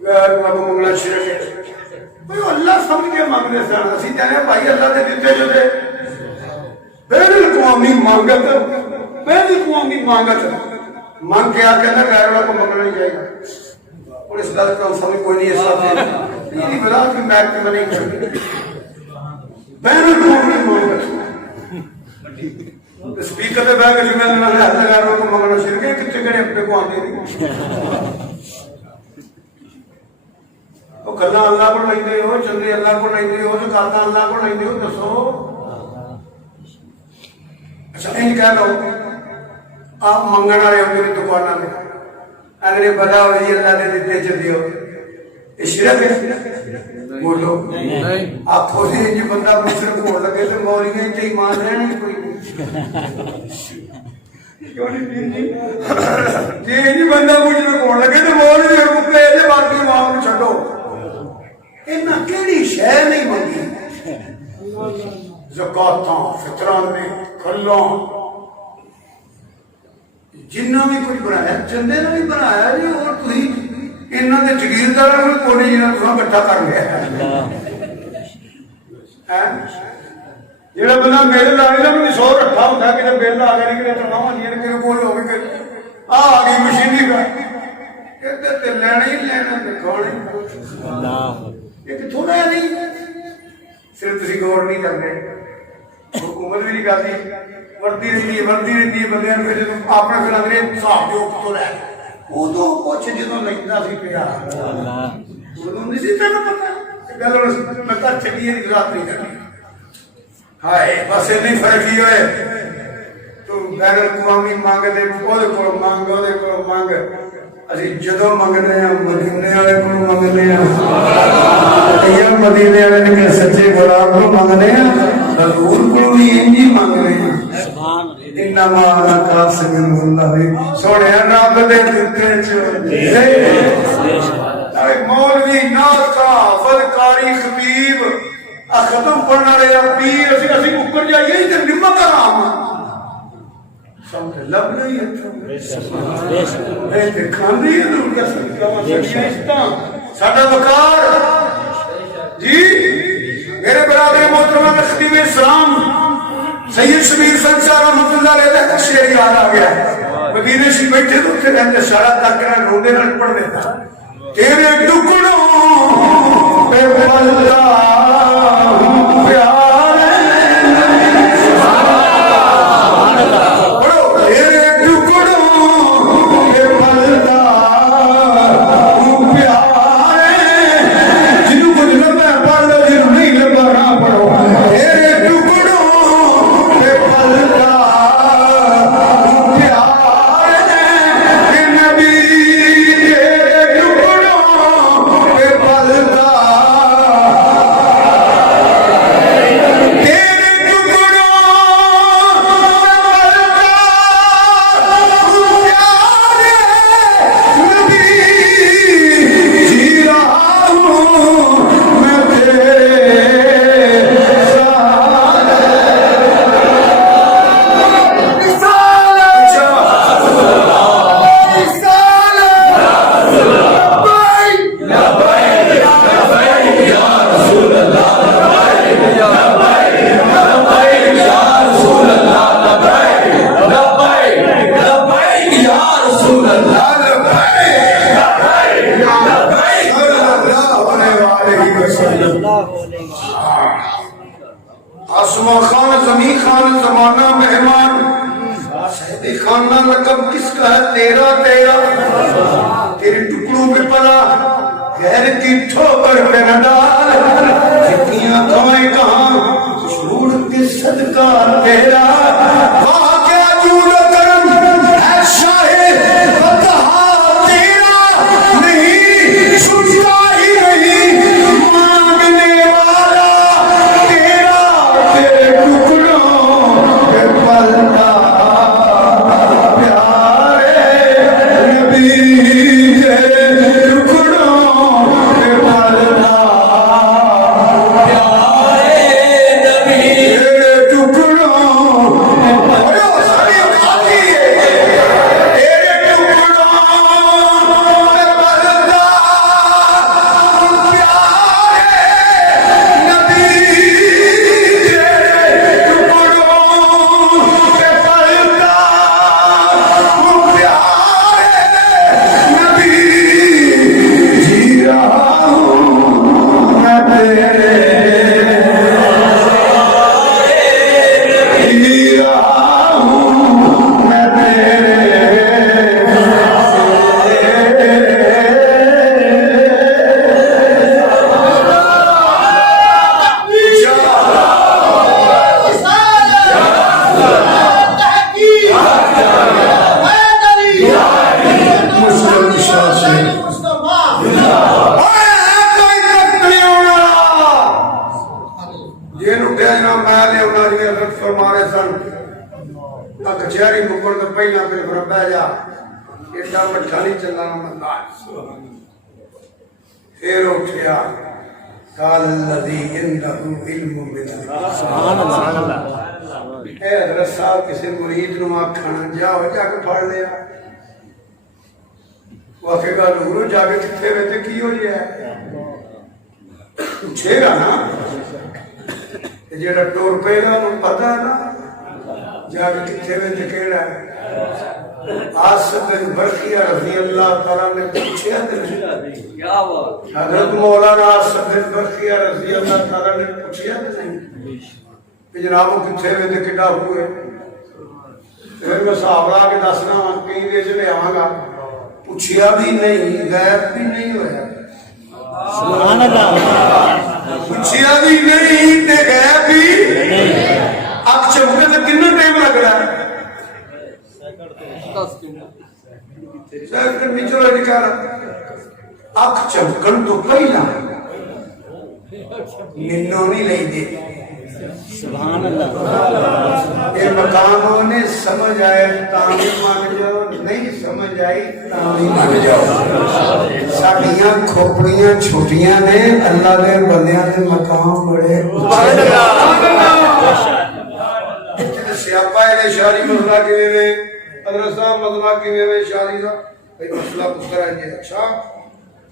بابو منگلا شرک کوئی اللہ سمجھ کے مانگنے سے اسی کہنے بھائی اللہ نے دیتے جو دے بین الاقوامی مانگت مانگ کے آ کہنا غیر اللہ کو مانگنا نہیں جائے گا اور اس بات کا سمجھ کوئی نہیں حساب ہے یہ بلا کہ میک میں نہیں کرتی بین الاقوامی مانگت اسپیکر دے بیگ علی میں اللہ غیر اللہ کو مانگنا شروع کیا کتنے کرے اپنے کو آنے نہیں وہ کرنا اللہ کو نہیں دے ہو چندے اللہ کو نہیں دے ہو تو کرنا اللہ کو نہیں دے ہو دسو اچھا این کہہ لو آپ منگن والے ہو میری دکانہ میں اگر یہ بتا ہو یہ اللہ نے دیتے چلے ہو یہ شرک ہے بولو آپ کھولی جی بندہ مشرک ہو لگے تو مولیاں چاہیے مان رہے نہیں کوئی جی بندہ مشرک ہو لگے تو مولی رکے جی باقی ماں کو چھڈو انہاں کیڑی شے نہیں منگی زکاتاں فطرانے کھلاں جنہ بھی کچھ بنایا چندے نے بھی بنایا جی اور تھی انہاں دے جگیرداراں نوں کوئی جنہاں تساں اکٹھا کر لیا جڑا بندہ میرے لانے دا بھی 100 اکٹھا ہوندا کہ بل آ گیا کہ تناواں نہیں کہ کوئی ہوے کہ آ گئی مشینری کا کہ تے لینا ہی لینا تے کھانا اللہ یہ تھوڑا نہیں صرف تسی غور نہیں کرتے حکومت بھی نہیں کرتی وردی رہتی ہے بندے نے پھر اپنے پھر اگلے صاحب جو تو لے ادو کچھ جدوں لینا سی پیا ادو نہیں سی تینوں پتا گل میں گھر چلی رات نہیں کرنی ہائے بس نہیں فرق ہی ہوئے تو بین الاقوامی مانگ دے وہ مانگ وہ مانگ اسی جدو منگنے ہیں مدینے والے کو منگنے ہیں مدینے والے نے سچے غلام کو منگنے ہیں حضور کو بھی انجی منگنے ہیں انما انا قاسم اللہ سونے رب دے دتے چے مولوی ناکا فلکاری خطیب ختم پڑھنے والے پیر اسی اوپر جائیے تے نمک آرام لب نہیں ساڈا وقار جی میرے برادر محترمہ خطیب اسلام سید شبیر سنچار رحمۃ اللہ علیہ کا شعر یاد آ گیا مدینے سے بیٹھے تو اتنے رہتے اشارہ کر کے روندے نہ پڑھ دیتا تیرے ٹکڑوں پہ پلتا پیار شہر کی ٹھوکر پہ نہ ڈال کتنیاں کمائیں کہاں چھوڑ کے صدقہ تیرا وہاں کیا جود و کرم ہے شاہد بتہا تیرا نہیں چھٹتا ہی نہیں مانگنے والا تیرا تیرے ٹکڑوں پہ پلتا پیارے نبی کچہری مکن تو پہلا پھر بہ جا ایڈا مٹھا نہیں چلنا پھر اٹھیا قال الذی عنده علم من سبحان اللہ اے حضرت صاحب کسی مرید نو آکھنا جاؤ جا کے پڑھ لیا وہ آخے گا نورو جا کے کتنے میں تے کی ہو جائے پوچھے گا نا جیڑا ٹور پے گا انہوں پتہ ہے نا جا کے کتنے میں تے کیڑا ہے آصف بن برقیہ رضی اللہ تعالیٰ نے پوچھا حضرت مولانا آصف بن برقیہ رضی اللہ تعالیٰ نے پوچھا کہ جناب وہ کتنے میں تے کڈا ہوئے پھر میں صحابہ کے دسنا کہیں دے چلے آواں گا پوچھیا بھی نہیں غیب بھی نہیں ہویا سبحان اللہ پوچھیا بھی نہیں تے غیب بھی اب چمکے تے کتنا ٹائم لگ رہا ہے اکھ چمکن تو پہلا منو نہیں لئی دے سبحان اللہ یہ مقاموں نے سمجھ آئے تامی مانگ جاؤ نہیں سمجھ آئی تامی مانگ جاؤ ساڑیاں کھوپڑیاں چھوٹیاں نے اللہ کے بندیاں نے مقام بڑے سیاپا ہے شاری مسئلہ کے لیے حضرت صاحب مسئلہ کی میں شادی صاحب بھئی مسئلہ کس طرح ہے اچھا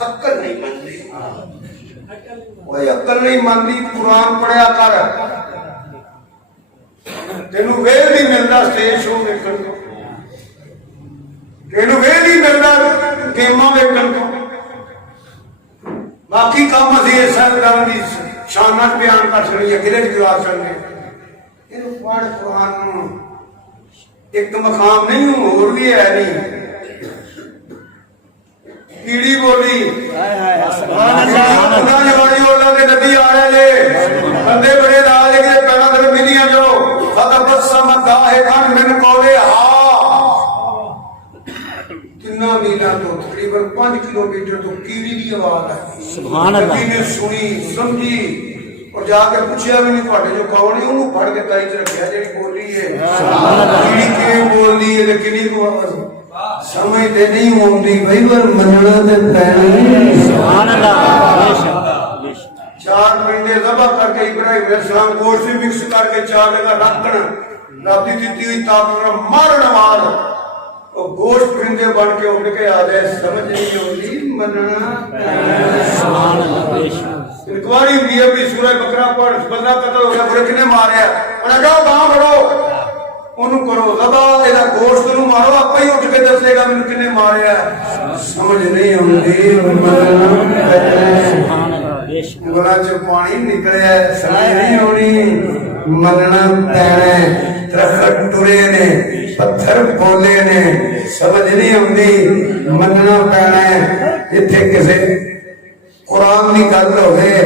عقل نہیں مانتی وہی عقل نہیں مانتی قرآن پڑھیا کر تینوں ویل نہیں ملتا سٹیج شو ویکھن کو تینوں ویل نہیں ملتا گیماں ویکھن کو باقی کام عزیز صاحب دی شانت بیان کر چھڑی ہے گرج گرا چھڑنے اینوں پڑھ قرآن ایک مقام نہیں ہوں اور بھی ہے نہیں کیڑی بولی اللہ جوانی اللہ کے نبی آئے لے بندے بڑے دالے کے پہنا در ملیاں جو خطب السمت داہے کھن من کولے کتنا میلہ تو تقریباً 5 کلومیٹر تو کیڑی بھی آواز ہے سبحان اللہ نبی نے سنی سمجھی اور جا کے پوچھیا بھی نہیں پڑھے جو کون ہے انہوں پڑھ کے تاریخ رکھیا جی بولی ہے کیڑی کیوں بولی ہے لیکنی کو سمجھتے نہیں ہوندی بھائی پر مننا تے پینا سبحان اللہ 4 پرندے ذبح کر کے ابراہیم علیہ السلام گوشت بھی مکس کر کے 4 جگہ رکھنا رابطی دیتی ہوئی طاقت مارنا مار اور گوشت پرندے بن کے اڑ کے آ جائے سمجھ نہیں ہوندی مننا سبحان اللہ انکواری ہوئی ہے بھی سورہ بقرہ پڑھ بندہ قتل ہو گیا برے کنے ماریا انہاں جاؤ کہاں بڑھو انہوں کرو ذبح ایدہ گوشت انہوں مارو آپ ہی اٹھ کے دسے گا میں کنے ماریا سمجھ نہیں ہوندی گولا جو پانی نکلے ہے سمجھ نہیں ہونی مننا پینے درخت ٹرے نے پتھر بولے نے سمجھ نہیں ہوندی مننا پینے اتھے کسے قرآن کی گل ہوئے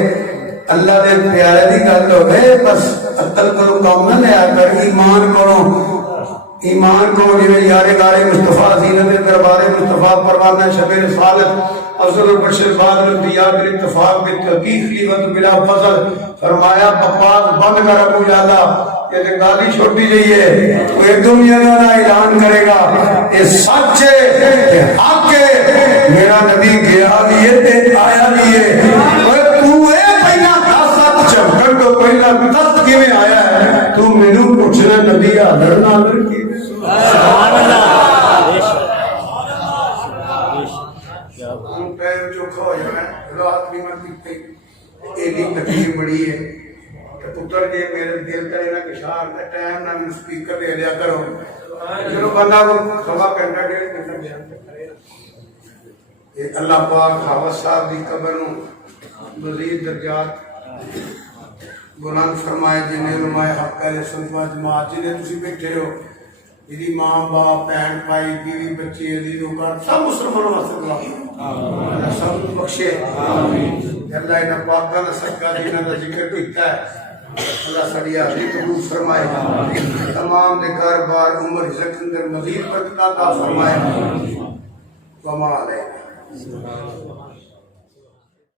اللہ دے پیارے دی گل ہوئے بس عقل کرو کام نہ لیا کر ایمان کرو جی یار گارے مصطفیٰ زینت دربار مصطفیٰ پروانہ شب رسالت افضل البشر بعد الانبیاء بالاتفاق بالتحقیق خلیفۃ بلا فضل فرمایا بکواس بند کر ابو جالا یہ گالی چھوٹی جائیے تو ایک دنیا کا اعلان کرے گا یہ سچ ہے یہ حق ہے میرا نبی گیا بھی ہے تے آیا بھی ہے تو اے پہلا 10 تو پہلا 10 کیویں آیا ہے تو مینوں پوچھنا نبی حاضر ناظر کی سبحان اللہ بے شک پیر چوکھا ہو جانا رات بھی مت پیتے ایڈی تکلیف بڑی ہے کہ پتر جی میرے دل کرے نا کہ شاہ ٹائم نہ میں سپیکر دے دیا کرو چلو بندہ کو سوا گھنٹہ 1.5 گھنٹہ بیان کرے اللہ پاک حافظ صاحب دی قبر نو مزید درجات بلند فرمائے جنہیں علماء حق علیہ سنت و جماعت جنہیں تسی بیٹھے ہو جی ماں باپ بہن بھائی بیوی بچے عزیز وکار سب مسلمانوں واسطے دعا اللہ سب کو بخشے اللہ انہاں پاکاں دا صدقہ جنہاں دا ذکر کیتا ہے اللہ ساری حاضری قبول فرمائے تمام دے گھر بار عمر عزت اندر مزید برکت عطا فرمائے وما علیہ